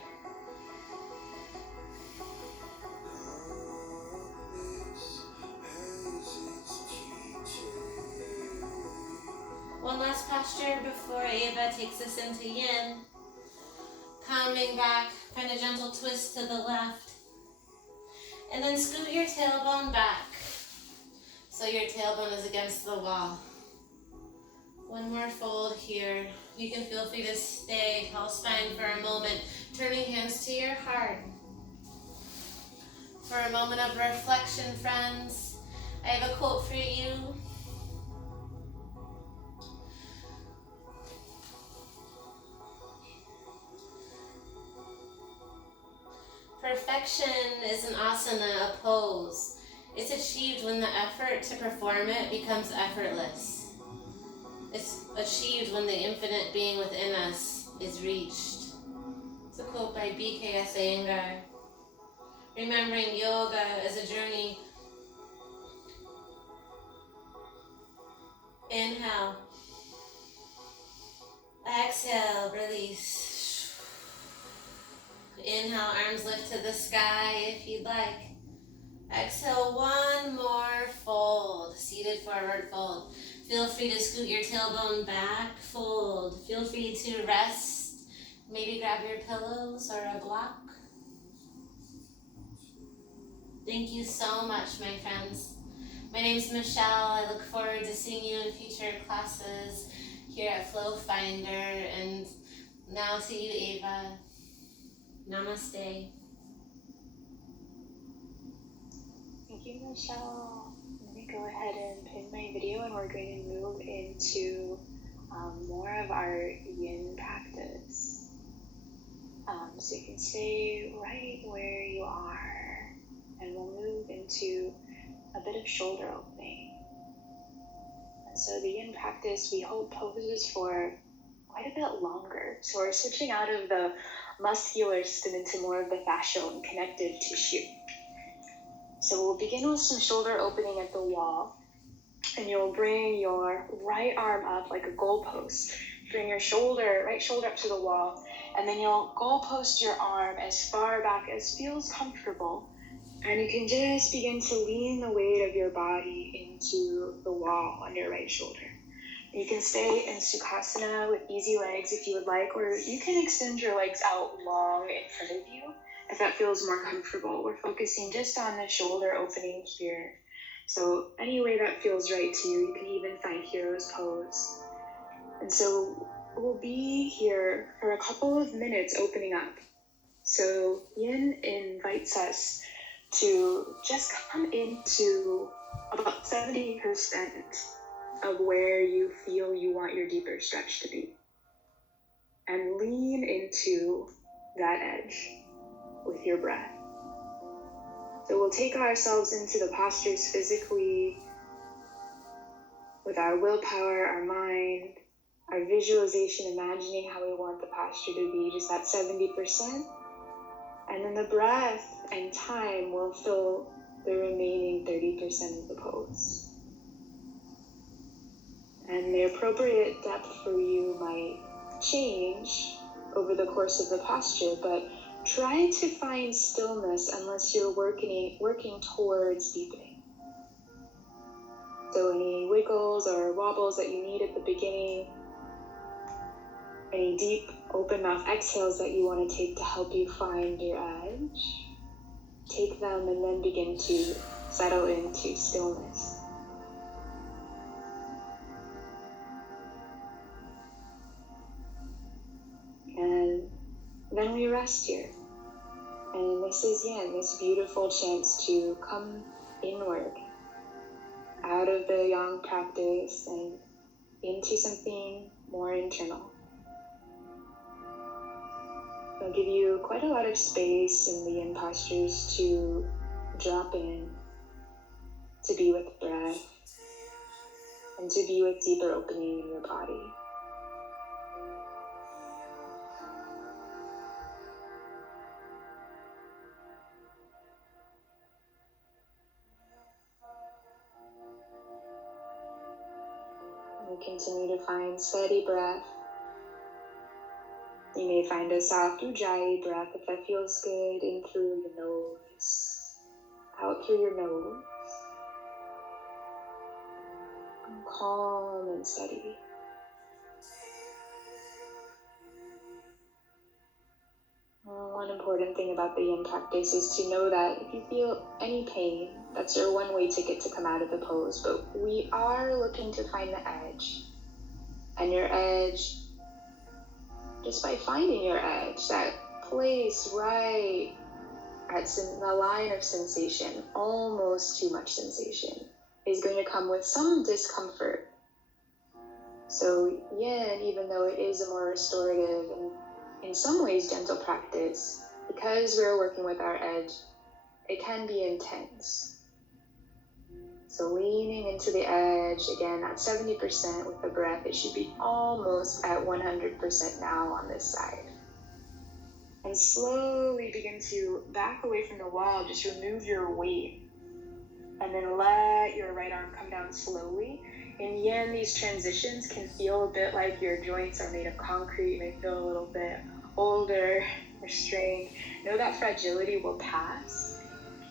One last posture before Ava takes us into Yin. Coming back, find a gentle twist to the left. And then scoot your tailbone back. So your tailbone is against the wall. One more fold here. You can feel free to stay tall spine for a moment. Turning hands to your heart. For a moment of reflection, friends, I have a quote for you. Perfection is an asana, a pose. It's achieved when the effort to perform it becomes effortless. It's achieved when the infinite being within us is reached. It's a quote by B.K.S. Iyengar. Remembering yoga as a journey. Inhale. Exhale, release. Inhale, arms lift to the sky if you'd like. Exhale, one more fold. Seated forward fold. Feel free to scoot your tailbone back, fold. Feel free to rest. Maybe grab your pillows or a block. Thank you so much, my friends. My name's Michelle. I look forward to seeing you in future classes here at Flow Finder. And now to you, Ava. Namaste. Thank you, Michelle. Let me go ahead and pin my video and we're going to move into more of our yin practice. So you can stay right where you are. and we'll move into a bit of shoulder opening. And so the yin practice, we hold poses for quite a bit longer. So we're switching out of the muscular system into more of the fascial and connective tissue. So we'll begin with some shoulder opening at the wall, and you'll bring your right arm up like a goalpost. Bring your right shoulder up to the wall, and then you'll goalpost your arm as far back as feels comfortable. And you can just begin to lean the weight of your body into the wall on your right shoulder. You can stay in Sukhasana with easy legs if you would like, or you can extend your legs out long in front of you if that feels more comfortable. We're focusing just on the shoulder opening here. So any way that feels right to you, you can even find Hero's Pose. And so we'll be here for a couple of minutes opening up. So Yin invites us to just come into about 70% of where you feel you want your deeper stretch to be. And lean into that edge with your breath. So we'll take ourselves into the postures physically with our willpower, our mind, our visualization, imagining how we want the posture to be, just that 70%. And then the breath and time will fill the remaining 30% of the pose. And the appropriate depth for you might change over the course of the posture, but try to find stillness unless you're working towards deepening. So any wiggles or wobbles that you need at the beginning, any deep open mouth exhales that you want to take to help you find your edge, take them and then begin to settle into stillness. And then we rest here. And this is Yin, this beautiful chance to come inward, out of the Yang practice and into something more internal. It'll give you quite a lot of space in the Yin postures to drop in, to be with the breath, and to be with deeper opening in your body. And continue to find steady breath. You may find a soft Ujjayi breath if that feels good, in through your nose, out through your nose. Calm and steady. One important thing about the Yin practice is to know that if you feel any pain, that's your one-way ticket to come out of the pose. But we are looking to find the edge. And your edge, just by finding your edge, that place right at the line of sensation, almost too much sensation, is going to come with some discomfort. So Yin, even though it is a more restorative and in some ways gentle practice, because we're working with our edge, it can be intense. So leaning into the edge, again, at 70% with the breath, it should be almost at 100% now on this side. And slowly begin to back away from the wall, just remove your weight. And then let your right arm come down slowly. In Yin, these transitions can feel a bit like your joints are made of concrete. You may feel a little bit older or strained. Know that fragility will pass.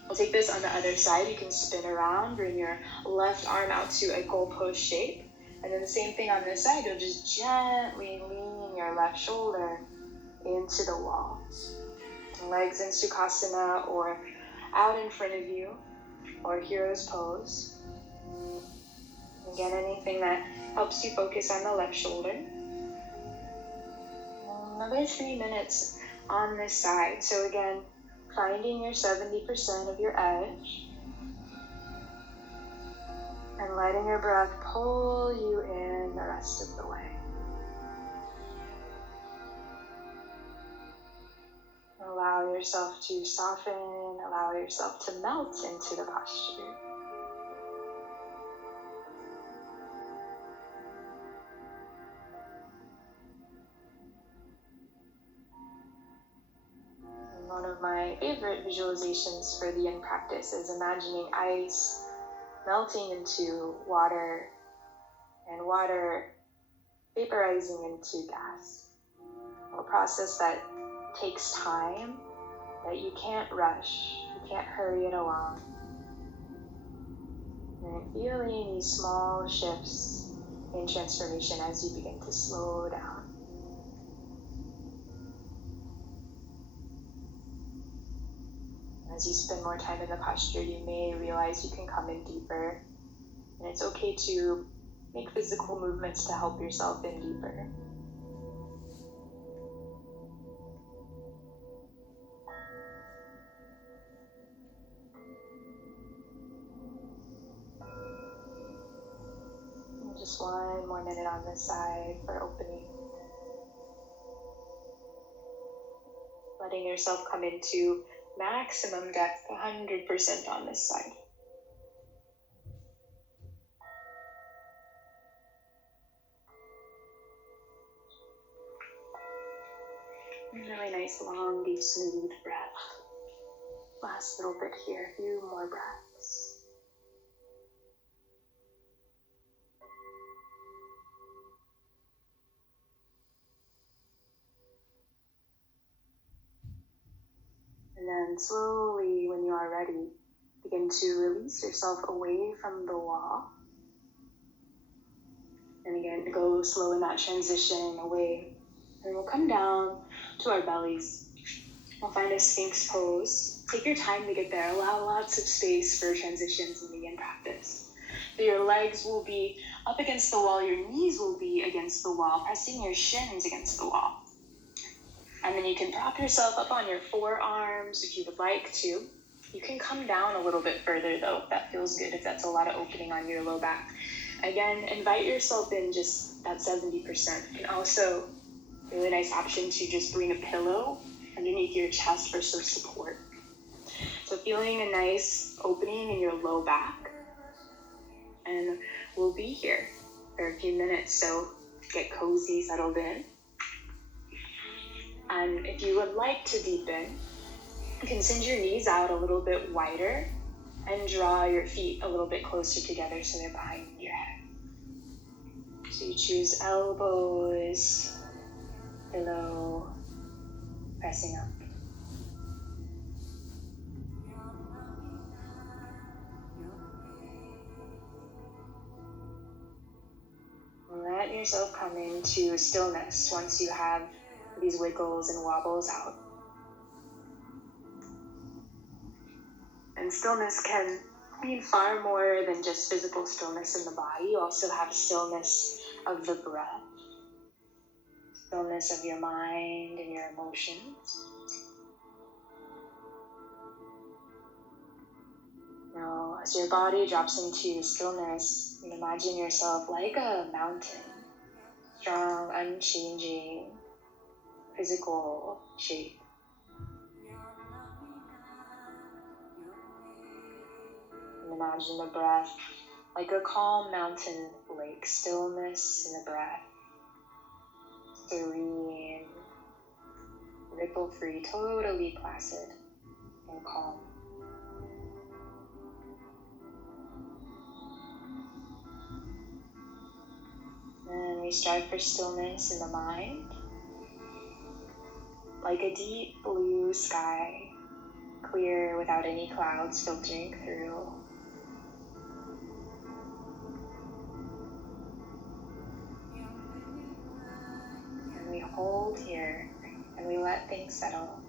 We'll take this on the other side. You can spin around, bring your left arm out to a goalpost shape. And then the same thing on this side. You'll just gently lean your left shoulder into the wall. Legs in Sukhasana or out in front of you, or Hero's Pose. Again, anything that helps you focus on the left shoulder. Another 3 minutes on this side. So again, finding your 70% of your edge and letting your breath pull you in the rest of the way. Allow yourself to soften, allow yourself to melt into the posture. And one of my favorite visualizations for the yin practice is imagining ice melting into water and water vaporizing into gas. A process that takes time, that you can't rush, you can't hurry it along. And feeling these small shifts in transformation as you begin to slow down. As you spend more time in the posture, you may realize you can come in deeper. And it's okay to make physical movements to help yourself in deeper. And just one more minute on this side for opening. Letting yourself come into maximum depth, 100% on this side. Really nice, long, deep, smooth breath. Last little bit here, a few more breaths. And then slowly, when you are ready, begin to release yourself away from the wall. And again, go slow in that transition away. And we'll come down to our bellies. We'll find a Sphinx pose. Take your time to get there. Allow lots of space for transitions in the yin practice. So your legs will be up against the wall. Your knees will be against the wall, pressing your shins against the wall. And then you can prop yourself up on your forearms if you would like to. You can come down a little bit further though, if that feels good, if that's a lot of opening on your low back. Again, invite yourself in just that 70%. And also, really nice option to just bring a pillow underneath your chest for some support. So feeling a nice opening in your low back. And we'll be here for a few minutes, so get cozy, settled in. And if you would like to deepen, you can send your knees out a little bit wider and draw your feet a little bit closer together so they're behind your head. So you choose elbows, pillow, pressing up. Let yourself come into stillness once you have these wiggles and wobbles out. And stillness can mean far more than just physical stillness in the body. You also have stillness of the breath, stillness of your mind and your emotions. Now, as your body drops into stillness, you imagine yourself like a mountain, strong, unchanging, physical shape. And imagine the breath like a calm mountain lake, stillness in the breath, serene, ripple-free, totally placid and calm. And we strive for stillness in the mind, like a deep blue sky, clear without any clouds filtering through. And we hold here, and we let things settle.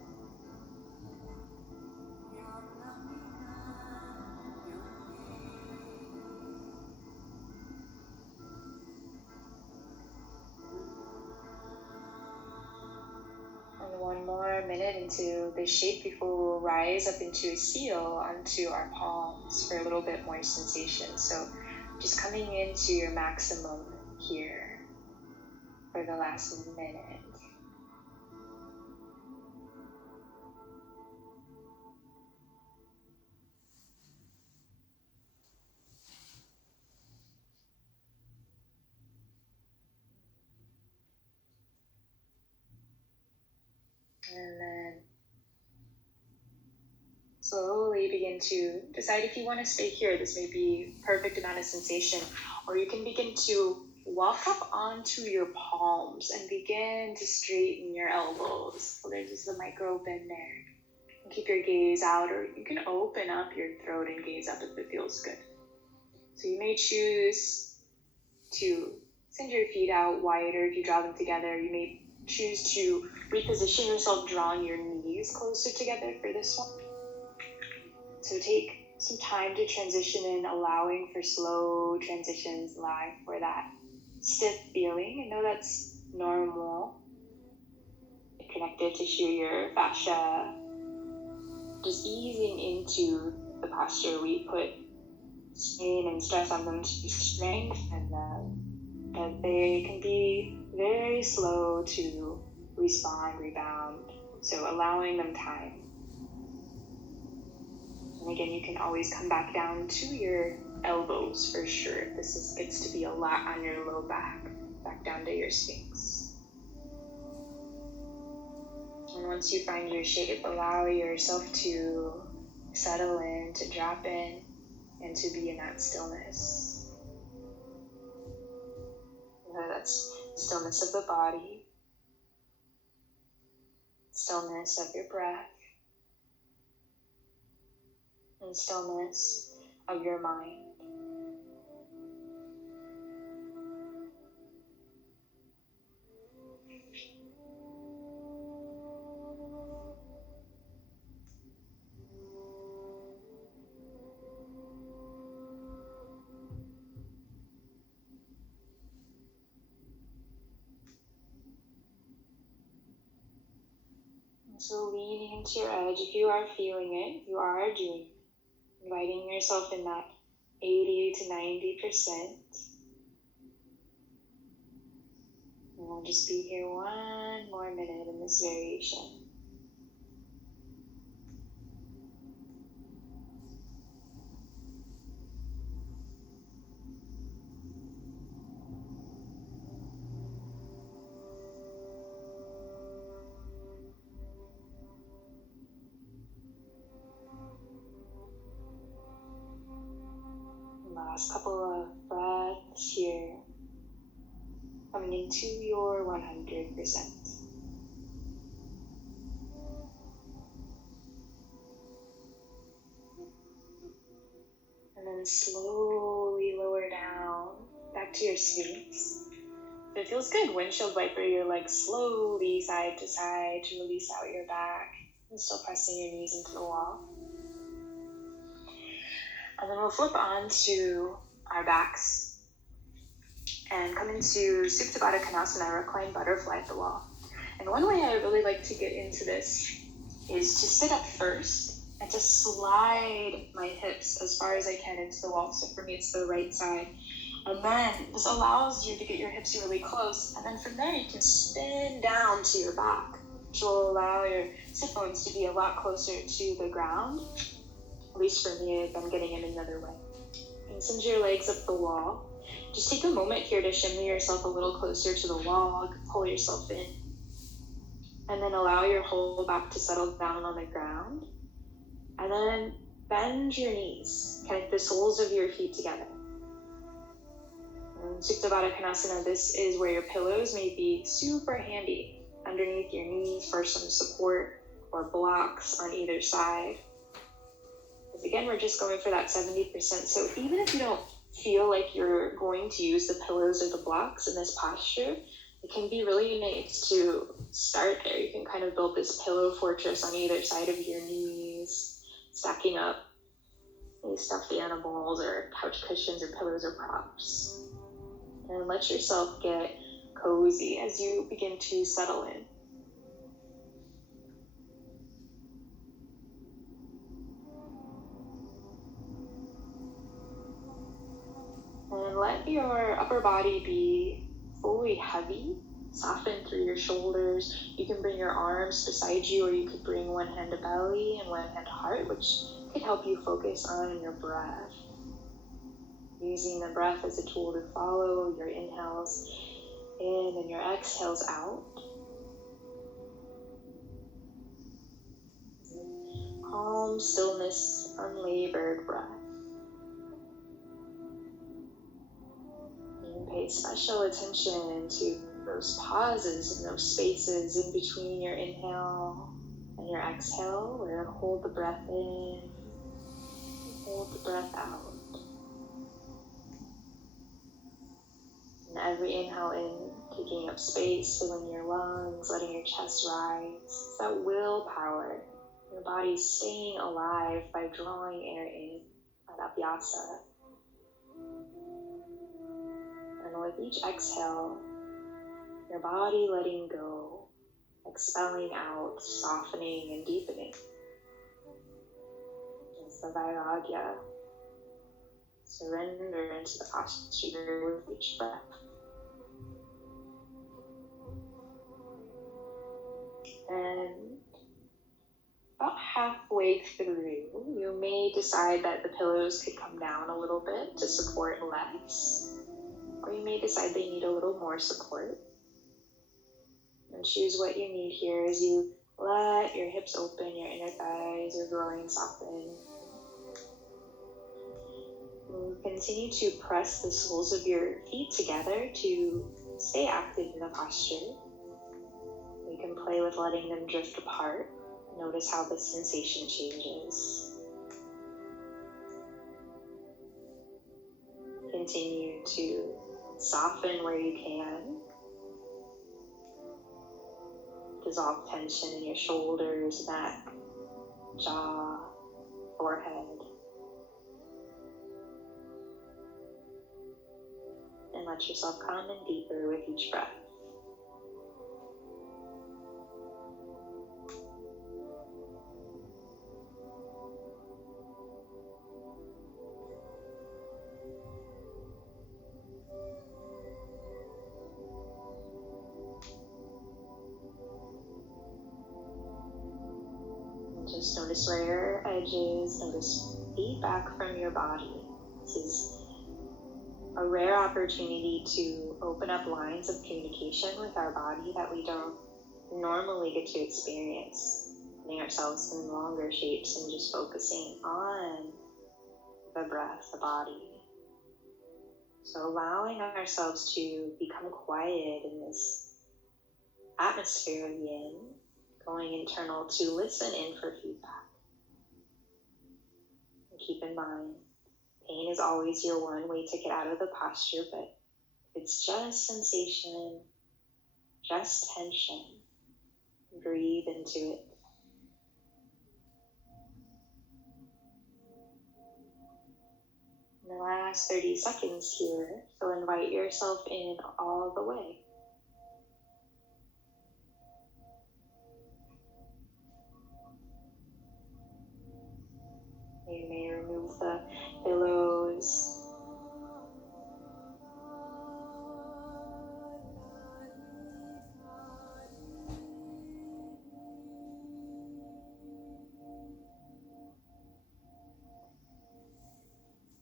And one more minute into this shape before we'll rise up into a seal onto our palms for a little bit more sensation. So just coming into your maximum here for the last minute. And then slowly begin to decide if you want to stay here. This may be perfect amount of sensation, or you can begin to walk up onto your palms and begin to straighten your elbows. So there's just a micro bend there. And keep your gaze out, or you can open up your throat and gaze up if it feels good. So you may choose to send your feet out wider if you draw them together. You may choose to reposition yourself, drawing your knees closer together for this one. So take some time to transition in, allowing for slow transitions, allowing for that stiff feeling. I know that's normal. The connective tissue, your fascia, just easing into the posture. We put strain and stress on them to strengthen them, but they can be very slow to respond, rebound. So allowing them time. And again, you can always come back down to your elbows for sure. This gets to be a lot on your low back down to your sphinx. And once you find your shape, allow yourself to settle in, to drop in, and to be in that stillness. Whether that's stillness of the body, stillness of your breath, and stillness of your mind. So leaning into your edge, if you are feeling it, you are doing it. Inviting yourself in that 80 to 90%. And we'll just be here one more minute in this variation. Last couple of breaths here, coming into your 100%. And then slowly lower down, back to your sphinx. If it feels good, windshield wiper your legs slowly side to side to release out your back, and still pressing your knees into the wall. And then we'll flip on to our backs and come into Supta Baddha Konasana, reclined butterfly at the wall. And one way I really like to get into this is to sit up first and to slide my hips as far as I can into the wall. So for me, it's the right side. And then this allows you to get your hips really close. And then from there, you can spin down to your back, which will allow your sit bones to be a lot closer to the ground. At least for me, if I'm getting it another way. And send your legs up the wall. Just take a moment here to shimmy yourself a little closer to the wall, pull yourself in. And then allow your whole back to settle down on the ground. And then bend your knees. Connect the soles of your feet together. In Supta Baddha Konasana, this is where your pillows may be super handy underneath your knees for some support, or blocks on either side. Again, we're just going for that 70%. So even if you don't feel like you're going to use the pillows or the blocks in this posture, it can be really nice to start there. You can kind of build this pillow fortress on either side of your knees, stacking up any stuffed animals or couch cushions or pillows or props. And let yourself get cozy as you begin to settle in. And let your upper body be fully heavy, soften through your shoulders. You can bring your arms beside you, or you could bring one hand to belly and one hand to heart, which could help you focus on your breath. Using the breath as a tool to follow your inhales in and your exhales out. calm, stillness, unlabored breath. You can pay special attention to those pauses and those spaces in between your inhale and your exhale, where you hold the breath in, hold the breath out. And every inhale in, taking up space, filling your lungs, letting your chest rise. It's that willpower. Your body's staying alive by drawing air in, that abhyasa. And with each exhale, your body letting go, expelling out, softening and deepening. It's the vairagya. Surrender into the posture with each breath. And about halfway through, you may decide that the pillows could come down a little bit to support less, or you may decide they need a little more support. And choose what you need here as you let your hips open, your inner thighs, your groin soften. Continue to press the soles of your feet together to stay active in the posture. You can play with letting them drift apart. Notice how the sensation changes. Continue to soften where you can. Dissolve tension in your shoulders, neck, jaw, forehead. And let yourself come in deeper with each breath. Just notice where your edge is. Notice feedback from your body. This is a rare opportunity to open up lines of communication with our body that we don't normally get to experience. Putting ourselves in longer shapes and just focusing on the breath, the body. So allowing ourselves to become quiet in this atmosphere of yin, going internal to listen in for feedback. And keep in mind, pain is always your one way to get out of the posture, but if it's just sensation, just tension, breathe into it. In the last 30 seconds here, so invite yourself in all the way. You may remove the pillows.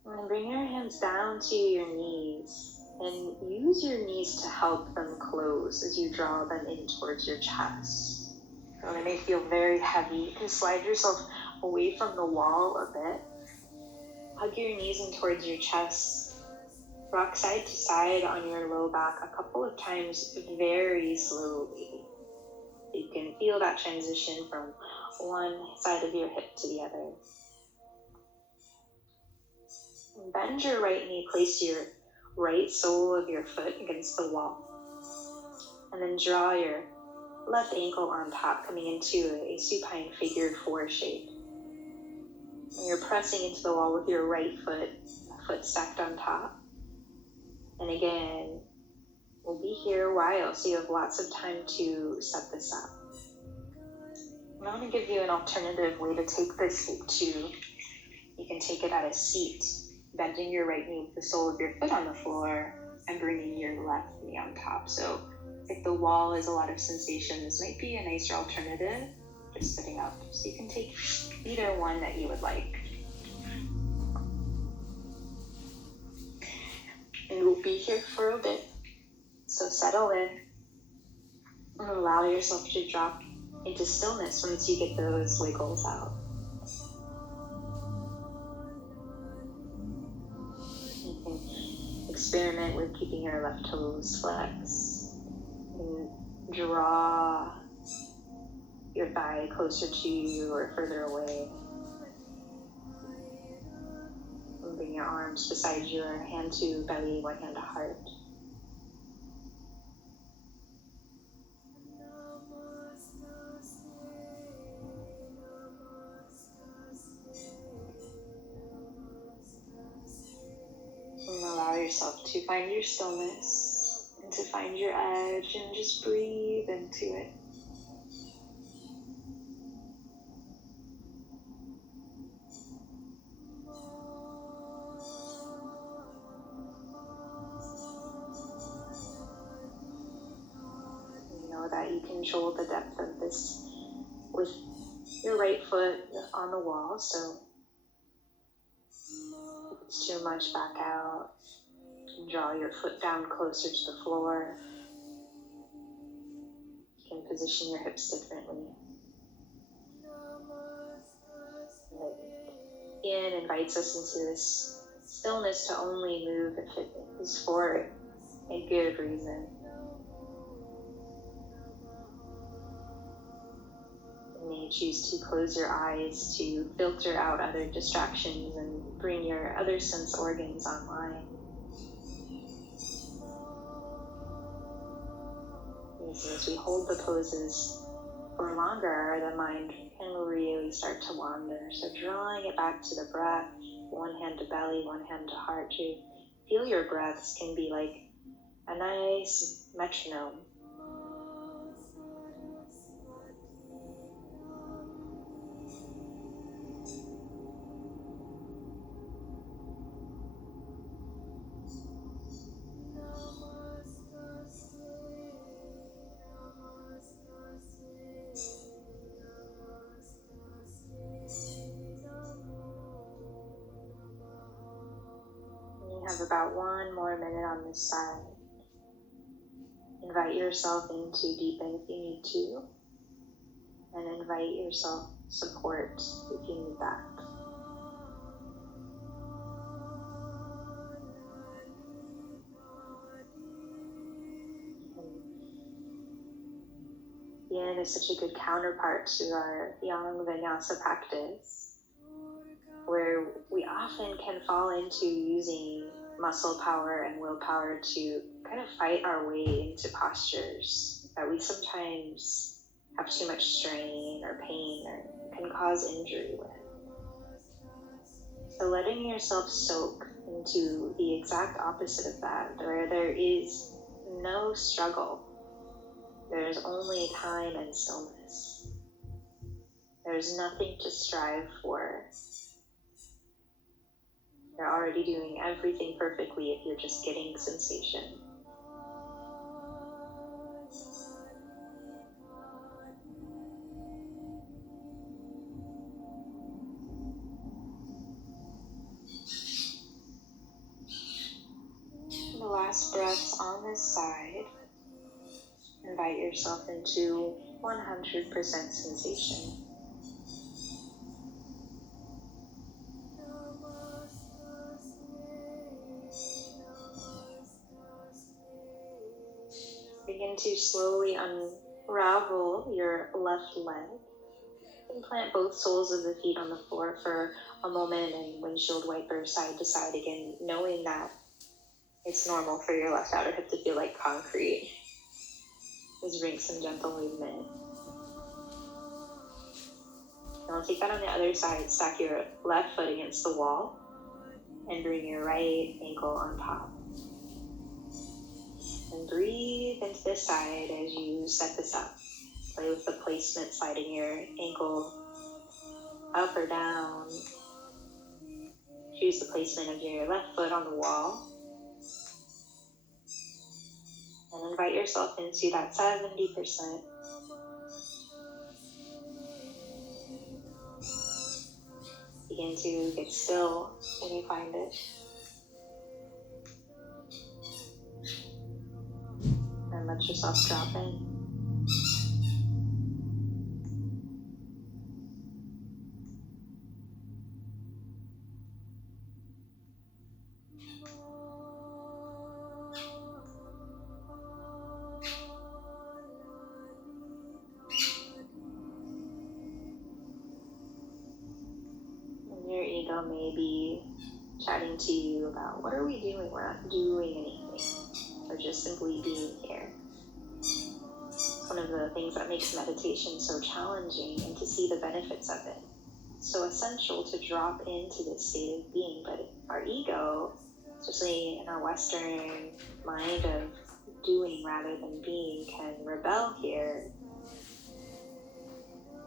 And bring your hands down to your knees and use your knees to help them close as you draw them in towards your chest. So they may feel very heavy. You can slide yourself away from the wall a bit. Hug your knees in towards your chest. Rock side to side on your low back a couple of times very slowly. You can feel that transition from one side of your hip to the other. Bend your right knee, place your right sole of your foot against the wall. And then draw your left ankle on top, coming into a supine figure 4 shape. And you're pressing into the wall with your right foot, foot stacked on top. And again, we'll be here a while, so you have lots of time to set this up. And I'm going to give you an alternative way to take this shape too. You can take it at a seat, bending your right knee with the sole of your foot on the floor and bringing your left knee on top. So if the wall is a lot of sensation, this might be a nicer alternative, just sitting up. So you can take either one that you would like. And we'll be here for a bit. So settle in and allow yourself to drop into stillness once you get those wiggles out. experiment with keeping your left toes flexed. And draw your thigh closer to you or further away. And bring your arms beside your hand to belly, one hand to heart. And allow yourself to find your stillness and to find your edge, and just breathe into it. You know that you control the depth of this with your right foot on the wall, so if it's too much, back out. Draw your foot down closer to the floor. You can position your hips differently. In invites us into this stillness to only move if it is for a good reason. You may choose to close your eyes to filter out other distractions and bring your other sense organs online. As we hold the poses for longer, the mind can really start to wander. So drawing it back to the breath, one hand to belly, one hand to heart, to feel your breaths can be like a nice metronome. You have about 1 more minute on this side. Invite yourself in to deepen if you need to, and invite yourself support if you need that. Yin is such a good counterpart to our yang Vinyasa practice, where we often can fall into using muscle power and willpower to kind of fight our way into postures that we sometimes have too much strain or pain or can cause injury with. So letting yourself soak into the exact opposite of that, where there is no struggle, there's only time and stillness. There's nothing to strive for. You're already doing everything perfectly if you're just getting sensation. The last breaths on this side, invite yourself into 100% sensation. Begin to slowly unravel your left leg and plant both soles of the feet on the floor for a moment and windshield wiper side to side again, knowing that it's normal for your left outer hip to feel like concrete. Just bring some gentle movement. Now take that on the other side, stack your left foot against the wall and bring your right ankle on top. And breathe into this side as you set this up. Play with the placement, sliding your ankle up or down. Choose the placement of your left foot on the wall. And invite yourself into that 70%. Begin to get still when you find it. And let yourself drop in. ego may be chatting to you about, what are we doing? We're not doing anything. We're just simply being here. It's one of the things that makes meditation so challenging, and to see the benefits of it. It's so essential to drop into this state of being, but our ego, especially in our Western mind of doing rather than being, can rebel here.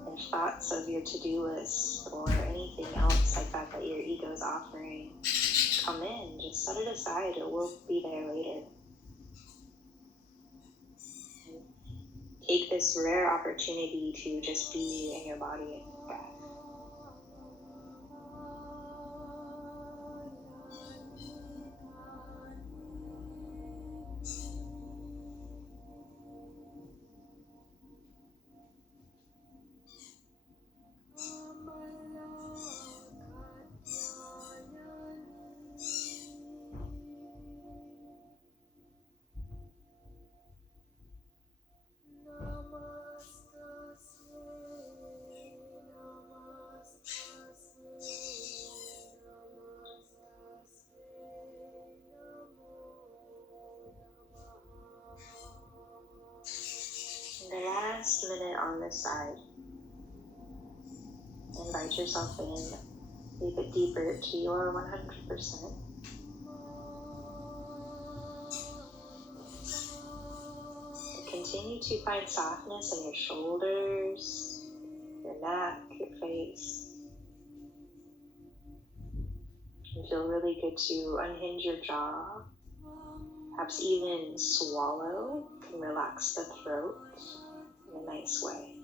If thoughts of your to-do list or anything else like that that your ego is offering come in, just set it aside. It will be there later. And take this rare opportunity to just be in your body and breath. And the last minute on this side, invite yourself in a bit deeper to your 100%. Continue to find softness in your shoulders, your neck, your face. You feel really good to unhinge your jaw, perhaps even swallow. You can relax the throat in a nice way.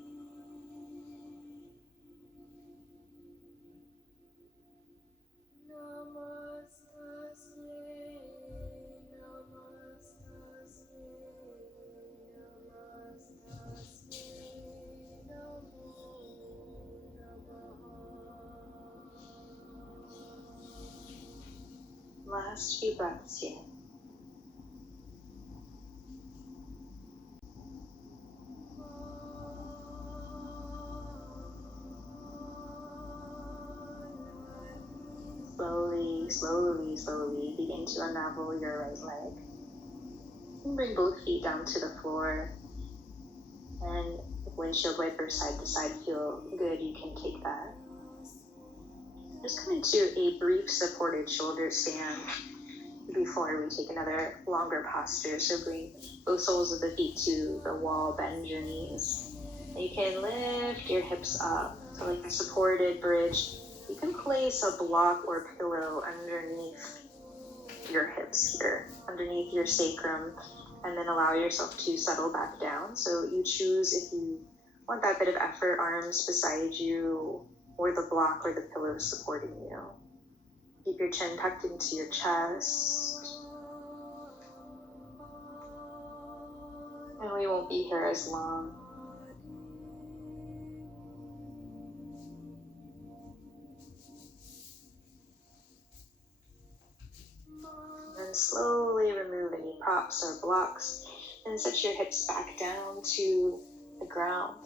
Last few breaths here. Slowly begin to unravel your right leg. And bring both feet down to the floor. And if windshield wiper side to side feel good, you can take that. Just come into a brief supported shoulder stand before we take another longer posture. So bring both soles of the feet to the wall, bend your knees. And you can lift your hips up, so like a supported bridge. You can place a block or pillow underneath your hips here, underneath your sacrum, and then allow yourself to settle back down. So you choose if you want that bit of effort, arms beside you, or the block or the pillow supporting you. Keep your chin tucked into your chest. And we won't be here as long. And slowly remove any props or blocks and set your hips back down to the ground.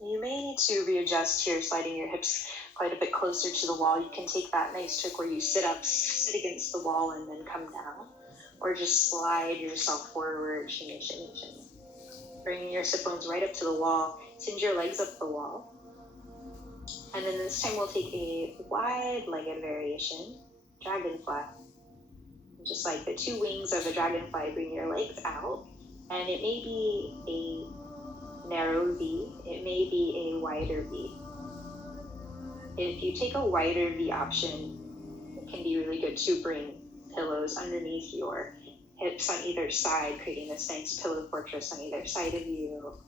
You may need to readjust here, sliding your hips quite a bit closer to the wall. You can take that nice trick where you sit against the wall and then come down, or just slide yourself forward, shimmy, shimmy, shimmy. Bringing your sit bones right up to the wall, send your legs up the wall. And then this time we'll take a wide-legged variation, dragonfly. Just like the two wings of a dragonfly, bring your legs out, and it may be a narrow V, it may be a wider V. If you take a wider V option, it can be really good to bring pillows underneath your hips on either side, creating this nice pillow fortress on either side of you.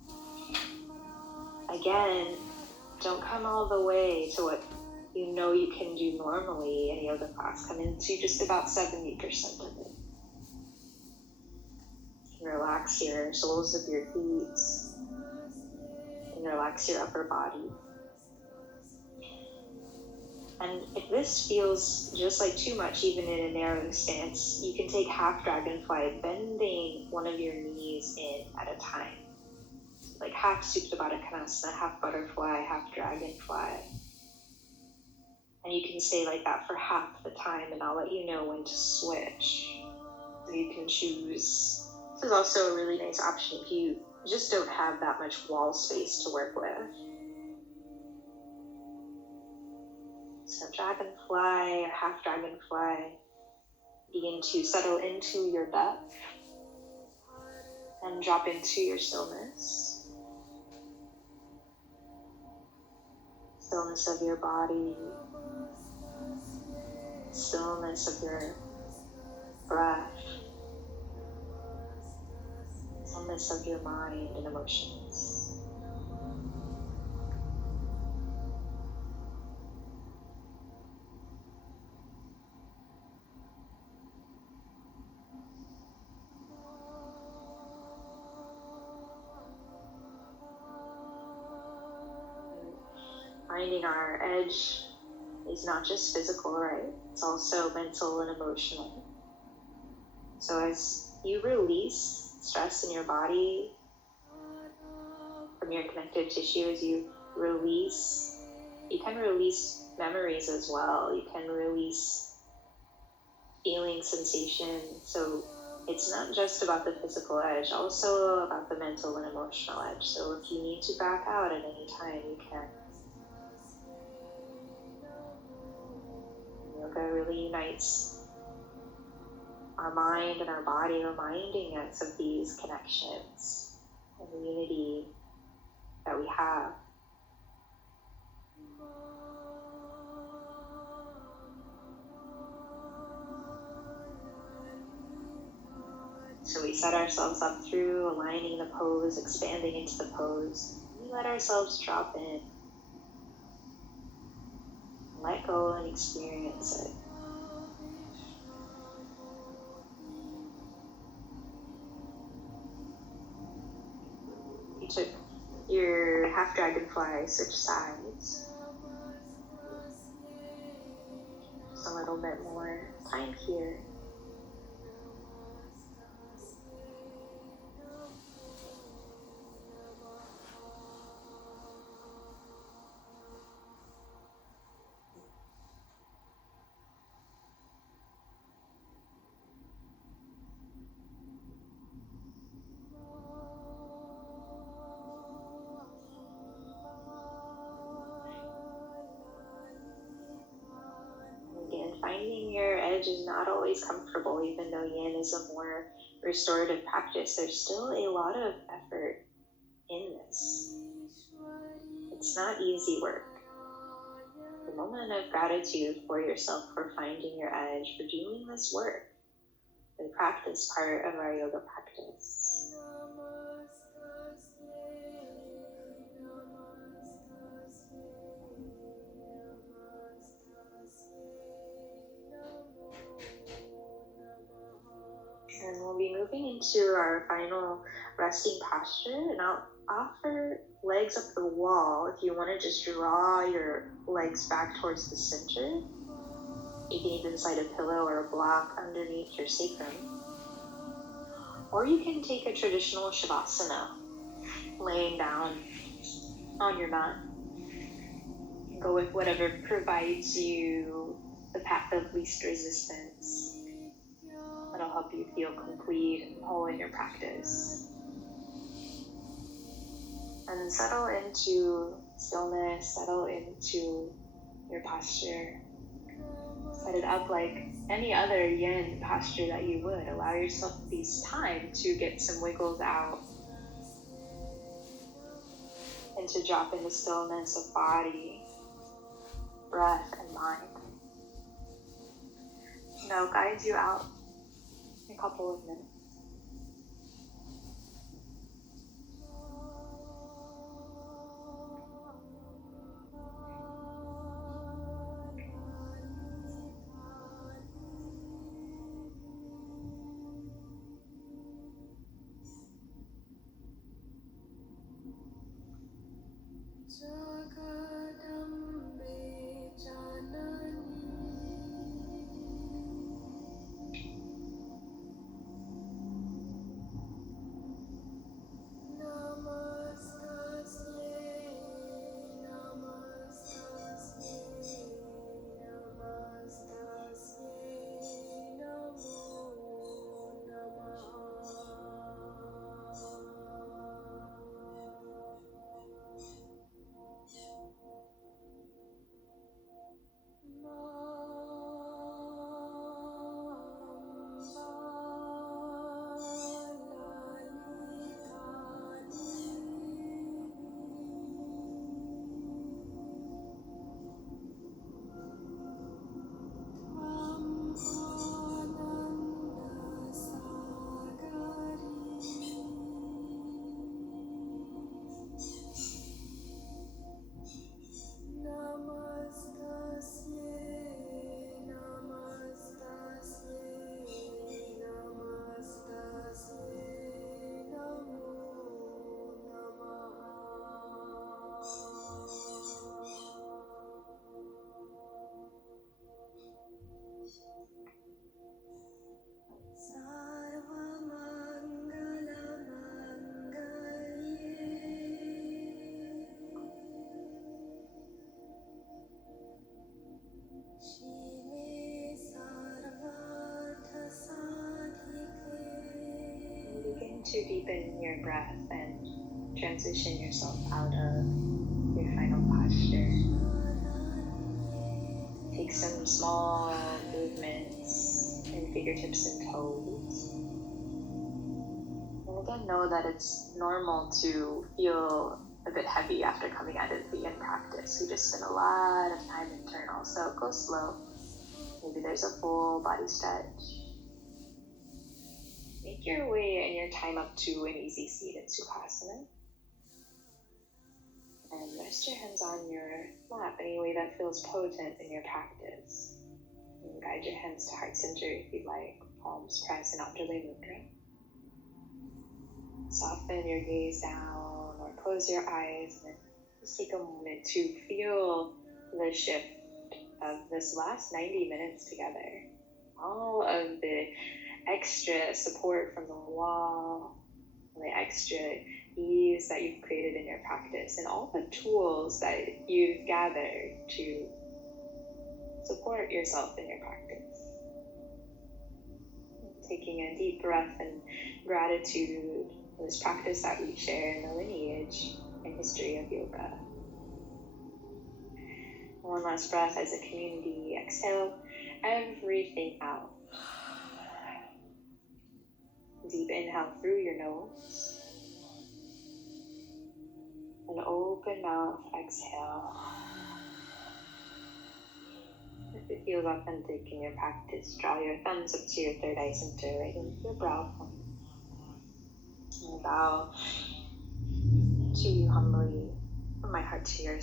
Again, don't come all the way to what you know you can do normally in a yoga class. Come into just about 70% of it. Relax your soles of your feet and relax your upper body. And if this feels just like too much, even in a narrowing stance, you can take half dragonfly, bending one of your knees in at a time. Like half Supta Baddha Konasana, half butterfly, half dragonfly. And you can stay like that for half the time, and I'll let you know when to switch. So you can choose. This is also a really nice option if you just don't have that much wall space to work with. So dragonfly or half dragonfly, begin to settle into your depth and drop into your stillness. Stillness of your body, stillness of your breath, stillness of your mind and emotions. Finding our edge is not just physical, right? It's also mental and emotional. So as you release stress in your body from your connective tissue, as you release, you can release memories as well. You can release feeling, sensation. So it's not just about the physical edge, also about the mental and emotional edge. So if you need to back out at any time, you can. Yoga really unites our mind and our body, reminding us of these connections and the unity that we have. So we set ourselves up through aligning the pose, expanding into the pose. We let ourselves drop in, let go and experience it. You took your half dragonfly, switch sides. Just a little bit more time here. Again, finding your edge is not always comfortable, even though Yin is a more restorative practice. There's still a lot of effort in this. It's not easy work. A moment of gratitude for yourself for finding your edge, for doing this work, the practice part of our yoga practice. And we'll be moving into our final resting posture, and I'll offer legs up the wall if you want to just draw your legs back towards the center. You can even slide a pillow or a block underneath your sacrum. Or you can take a traditional Shavasana, laying down on your mat. Go with whatever provides you the path of least resistance. That'll help you feel complete and whole in your practice. And then settle into stillness, settle into your posture. Set it up like any other Yin posture that you would. Allow yourself this time to get some wiggles out and to drop into stillness of body, breath, and mind. And I'll guide you out in a couple of minutes. looking to deepen your breath and transition yourself out of your final posture. Take some small movements in fingertips and toes. And again, know that it's normal to feel a bit heavy after coming out of the yin practice. We just spend a lot of time internal, so go slow. Maybe there's a full body stretch. Make your way and your time up to an easy seat in Sukhasana. And rest your hands on your lap any way that feels potent in your practice. And guide your hands to heart center if you'd like. Palms press in Anjali Mudra. Soften your gaze down or close your eyes and just take a moment to feel the shift of this last 90 minutes together. All of the extra support from the wall, the extra ease that you've created in your practice, and all the tools that you've gathered to support yourself in your practice. Taking a deep breath and gratitude for this practice that we share in the lineage and history of yoga. One last breath as a community. Exhale everything out. Deep inhale through your nose. And open mouth, exhale. If it feels authentic in your practice, draw your thumbs up to your third eye center, right into your brow point. And bow to you humbly, from my heart to yours.